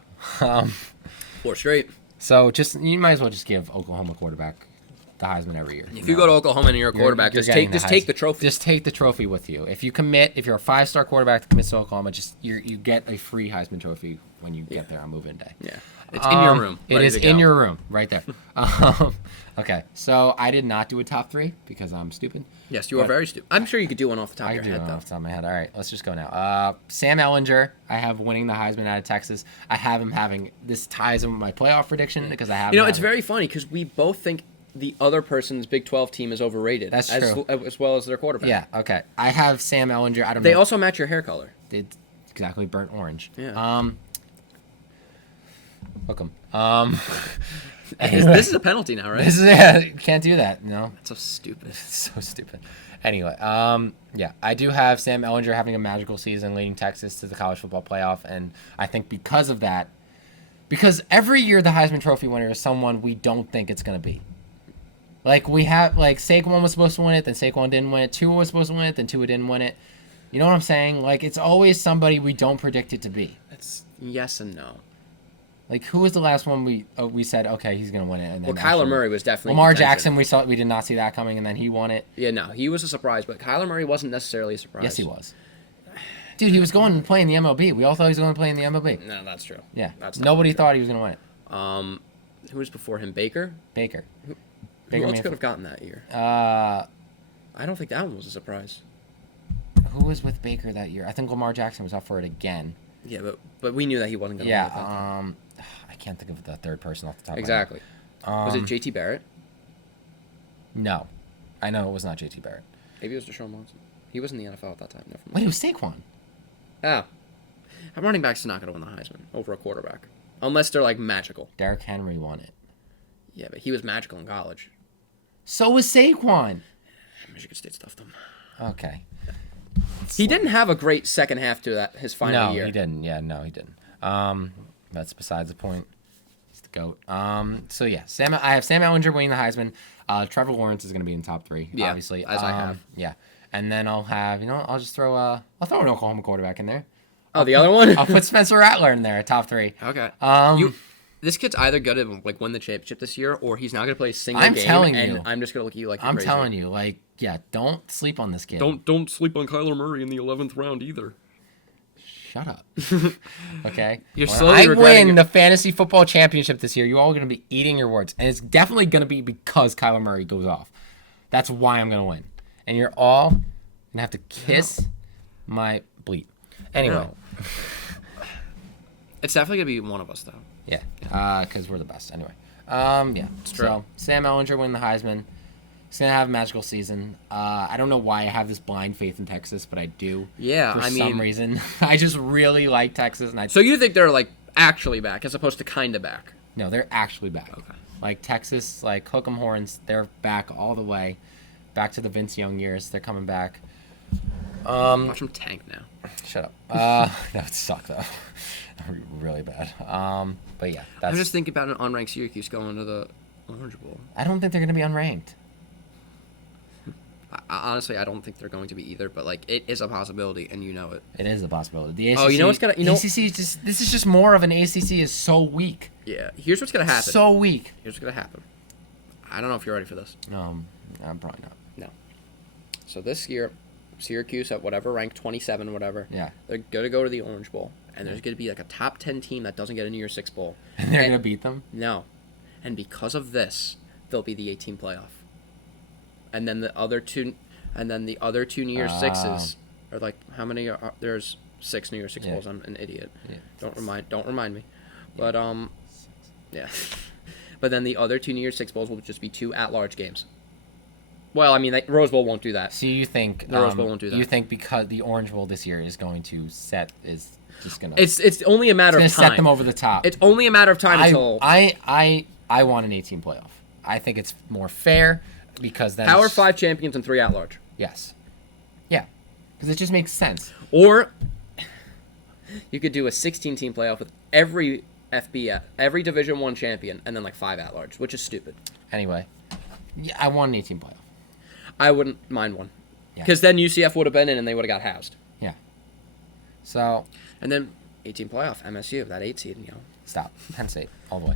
4 straight. So you might as well just give Oklahoma quarterback the Heisman every year. If you go to Oklahoma and you're a quarterback, you're just getting take the trophy. Just take the trophy with you. If you're a 5-star quarterback that commits to Oklahoma, you get a free Heisman Trophy when you get there on move-in day. Yeah. It's in your room. It is in your room, right there. Okay, so I did not do a top 3 because I'm stupid. Yes, you are very stupid. I'm sure you could do one off the top I of your do head, know though. off the top of my head. All right, let's just go now. Sam Ehlinger, I have winning the Heisman out of Texas. I have him having this ties in with my playoff prediction because I have. It's very funny because we both think the other person's Big 12 team is overrated. That's true. As well as their quarterback. Yeah. Okay. I have Sam Ehlinger. I don't know. They also match your hair color. They exactly burnt orange. Yeah. Welcome. This is a penalty now, right? Can't do that. No. That's so stupid. So stupid. Anyway, I do have Sam Ehlinger having a magical season, leading Texas to the college football playoff, and I think because of that, because every year the Heisman Trophy winner is someone we don't think it's going to be. Like Saquon was supposed to win it, then Saquon didn't win it. Tua was supposed to win it, then Tua didn't win it. You know what I'm saying? Like, it's always somebody we don't predict it to be. It's yes and no. Like, who was the last one we said, okay, he's going to win it? And then Kyler Murray was definitely Lamar contention. Jackson, we did not see that coming, and then he won it. Yeah, no, he was a surprise, but Kyler Murray wasn't necessarily a surprise. Yes, he was. Dude, he was going to play in the MLB. We all thought he was going to play in the MLB. No, that's true. Yeah. That's Nobody thought he was going to win it. Who was before him? Baker? Baker. Who Baker else Mayfield. could have gotten that year? Uh, I don't think that one was a surprise. who was with Baker that year? I think Lamar Jackson was up for it again. Yeah, but we knew that he wasn't going to win it. Yeah. I can't think of the third person off the top Exactly. of my head. Was it J.T. Barrett? No. I know it was not J.T. Barrett. Maybe it was Deshaun Watson. He was in the NFL at that time. Never mind. Wait, it was Saquon. Ah. A running back's not going to win the Heisman over a quarterback. Unless they're, like, magical. Derrick Henry won it. Yeah, but he was magical in college. So was Saquon. Michigan State stuffed him. Okay. He didn't have a great second half to his final year. No, he didn't. Yeah, no, he didn't. That's besides the point. He's the GOAT. So, yeah, I have Sam Ellinger winning the Heisman. Trevor Lawrence is going to be in the top 3, obviously. As I have. Yeah. And then I'll have, I'll just throw an Oklahoma quarterback in there. Oh, the other one? I'll put Spencer Rattler in there, top 3. Okay. This kid's either going to like win the championship this year, or he's not going to play a single game. I'm just going to look at you like you're crazy. I'm telling you, like, yeah, don't sleep on this kid. Don't sleep on Kyler Murray in the 11th round either. Shut up. Okay? You're when slowly regretting win the fantasy football championship this year, you're all going to be eating your words. And it's definitely going to be because Kyler Murray goes off. That's why I'm going to win. And you're all going to have to kiss my bleep. Anyway. No. It's definitely going to be one of us, though. Yeah, because we're the best. Anyway. Yeah. So, Sam Ellinger winning the Heisman. He's going to have a magical season. I don't know why I have this blind faith in Texas, but I do. Yeah, for some reason. I just really like Texas. So you think they're, like, actually back as opposed to kind of back? No, they're actually back. Okay. Like, Texas, like, hook 'em horns, they're back all the way. Back to the Vince Young years. They're coming back. Watch them tank now. Shut up. No, it sucked, though. Really bad. But yeah, I'm just thinking about an unranked Syracuse going to the Orange Bowl. I don't think they're going to be unranked. Honestly, I don't think they're going to be either. But like, it is a possibility, and you know it. It is a possibility. The ACC, you know what's gonna? ACC is just. This is just more of an ACC is so weak. Yeah. Here's what's gonna happen. So weak. Here's what's gonna happen. I don't know if you're ready for this. I'm probably not. No. So this year, Syracuse at whatever rank 27, whatever. Yeah. They're gonna go to the Orange Bowl. And there's going to be like a top 10 team that doesn't get a New Year's Six bowl. And they're going to beat them? No. And because of this, they'll be the 18 playoff. And then the other two New Year's Sixes are like, how many are there's 6 New Year's Six bowls. I'm an idiot. Yeah. Don't remind me. But yeah. But then the other 2 New Year's Six bowls will just be 2 at-large games. Well, I mean, Rose Bowl won't do that. So you think the Rose Bowl won't do that? You think because the Orange Bowl this year is going to just gonna. It's only a matter of time. Set them over the top. It's only a matter of time until. I want an 18 playoff. I think it's more fair because then. Power 5 champions and 3 at large. Yes. Yeah, because it just makes sense. Or you could do a 16-team playoff with every FBS, every Division 1 champion, and then like 5 at large, which is stupid. Anyway, yeah, I want an 18 playoff. I wouldn't mind one, because then UCF would have been in and they would have got housed. Yeah. So. And then 18 playoff, MSU, that 8 seed, Stop. Penn State, all the way.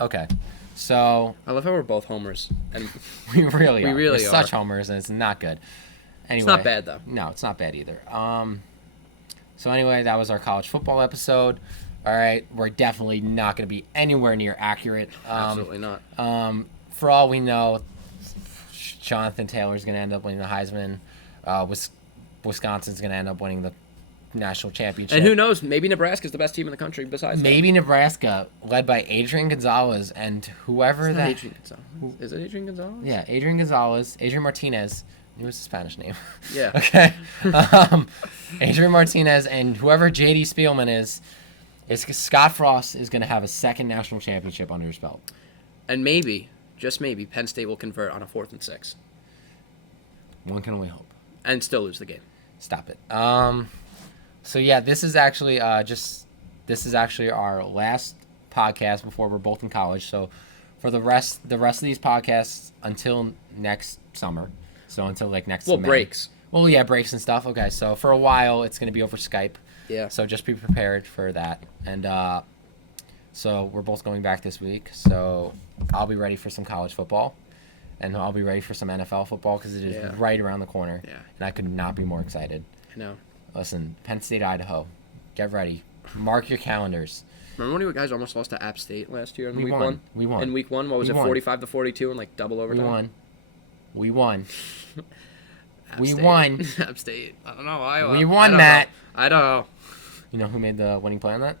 Okay. So. I love how we're both homers. And we really are. We're are. such homers, and it's not good. Anyway. It's not bad, though. No, it's not bad either. So anyway, that was our college football episode. All right. We're definitely not going to be anywhere near accurate. Absolutely not. For all we know, Jonathan Taylor's going to end up winning the Heisman. Wisconsin's going to end up winning the national championship. And who knows? Maybe Nebraska's the best team in the country besides Nebraska, led by Adrian Gonzalez and whoever it's not Adrian Gonzalez. Is it Adrian Gonzalez? Yeah, Adrian Gonzalez. Adrian Martinez. It was a Spanish name. Yeah. Okay. Adrian Martinez and whoever J.D. Spielman is Scott Frost is going to have a second national championship under his belt. And maybe, just maybe, Penn State will convert on a 4th and 6. One can only hope. And still lose the game. Stop it. So yeah, this is actually our last podcast before we're both in college. So for the rest of these podcasts until next summer. So until like next May. Breaks. Well, yeah, breaks and stuff. Okay, so for a while it's going to be over Skype. Yeah. So just be prepared for that. And so we're both going back this week. So I'll be ready for some college football. And I'll be ready for some NFL football because it is right around the corner. Yeah. And I could not be more excited. I know. Listen, Penn State, Idaho. Get ready. Mark your calendars. Remember when you guys almost lost to App State last year in week 1? We won. In week 1, what was it, 45-42 and like double overtime? We won. We won. App State. I don't know. We won, Matt. I don't know. You know who made the winning play on that?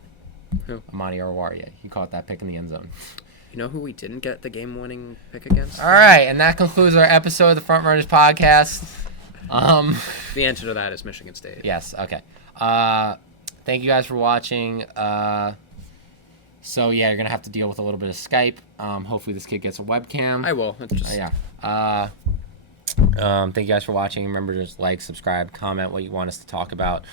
Who? Amadi Oruwariye. He caught that pick in the end zone. You know who we didn't get the game-winning pick against? All right, and that concludes our episode of the Frontrunners Podcast. The answer to that is Michigan State. Yes, okay. thank you guys for watching. So yeah, you're gonna have to deal with a little bit of Skype. Hopefully this kid gets a webcam. I will. It's just... yeah. Thank you guys for watching. Remember to just like, subscribe, comment what you want us to talk about.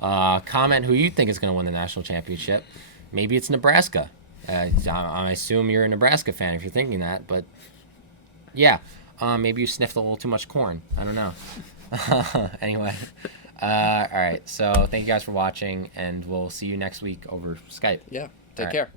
Comment who you think is gonna win the national championship. Maybe it's Nebraska. I assume you're a Nebraska fan if you're thinking that, but yeah. Maybe you sniffed a little too much corn. I don't know. Anyway. All right. So thank you guys for watching, and we'll see you next week over Skype. Yeah. Take right. care.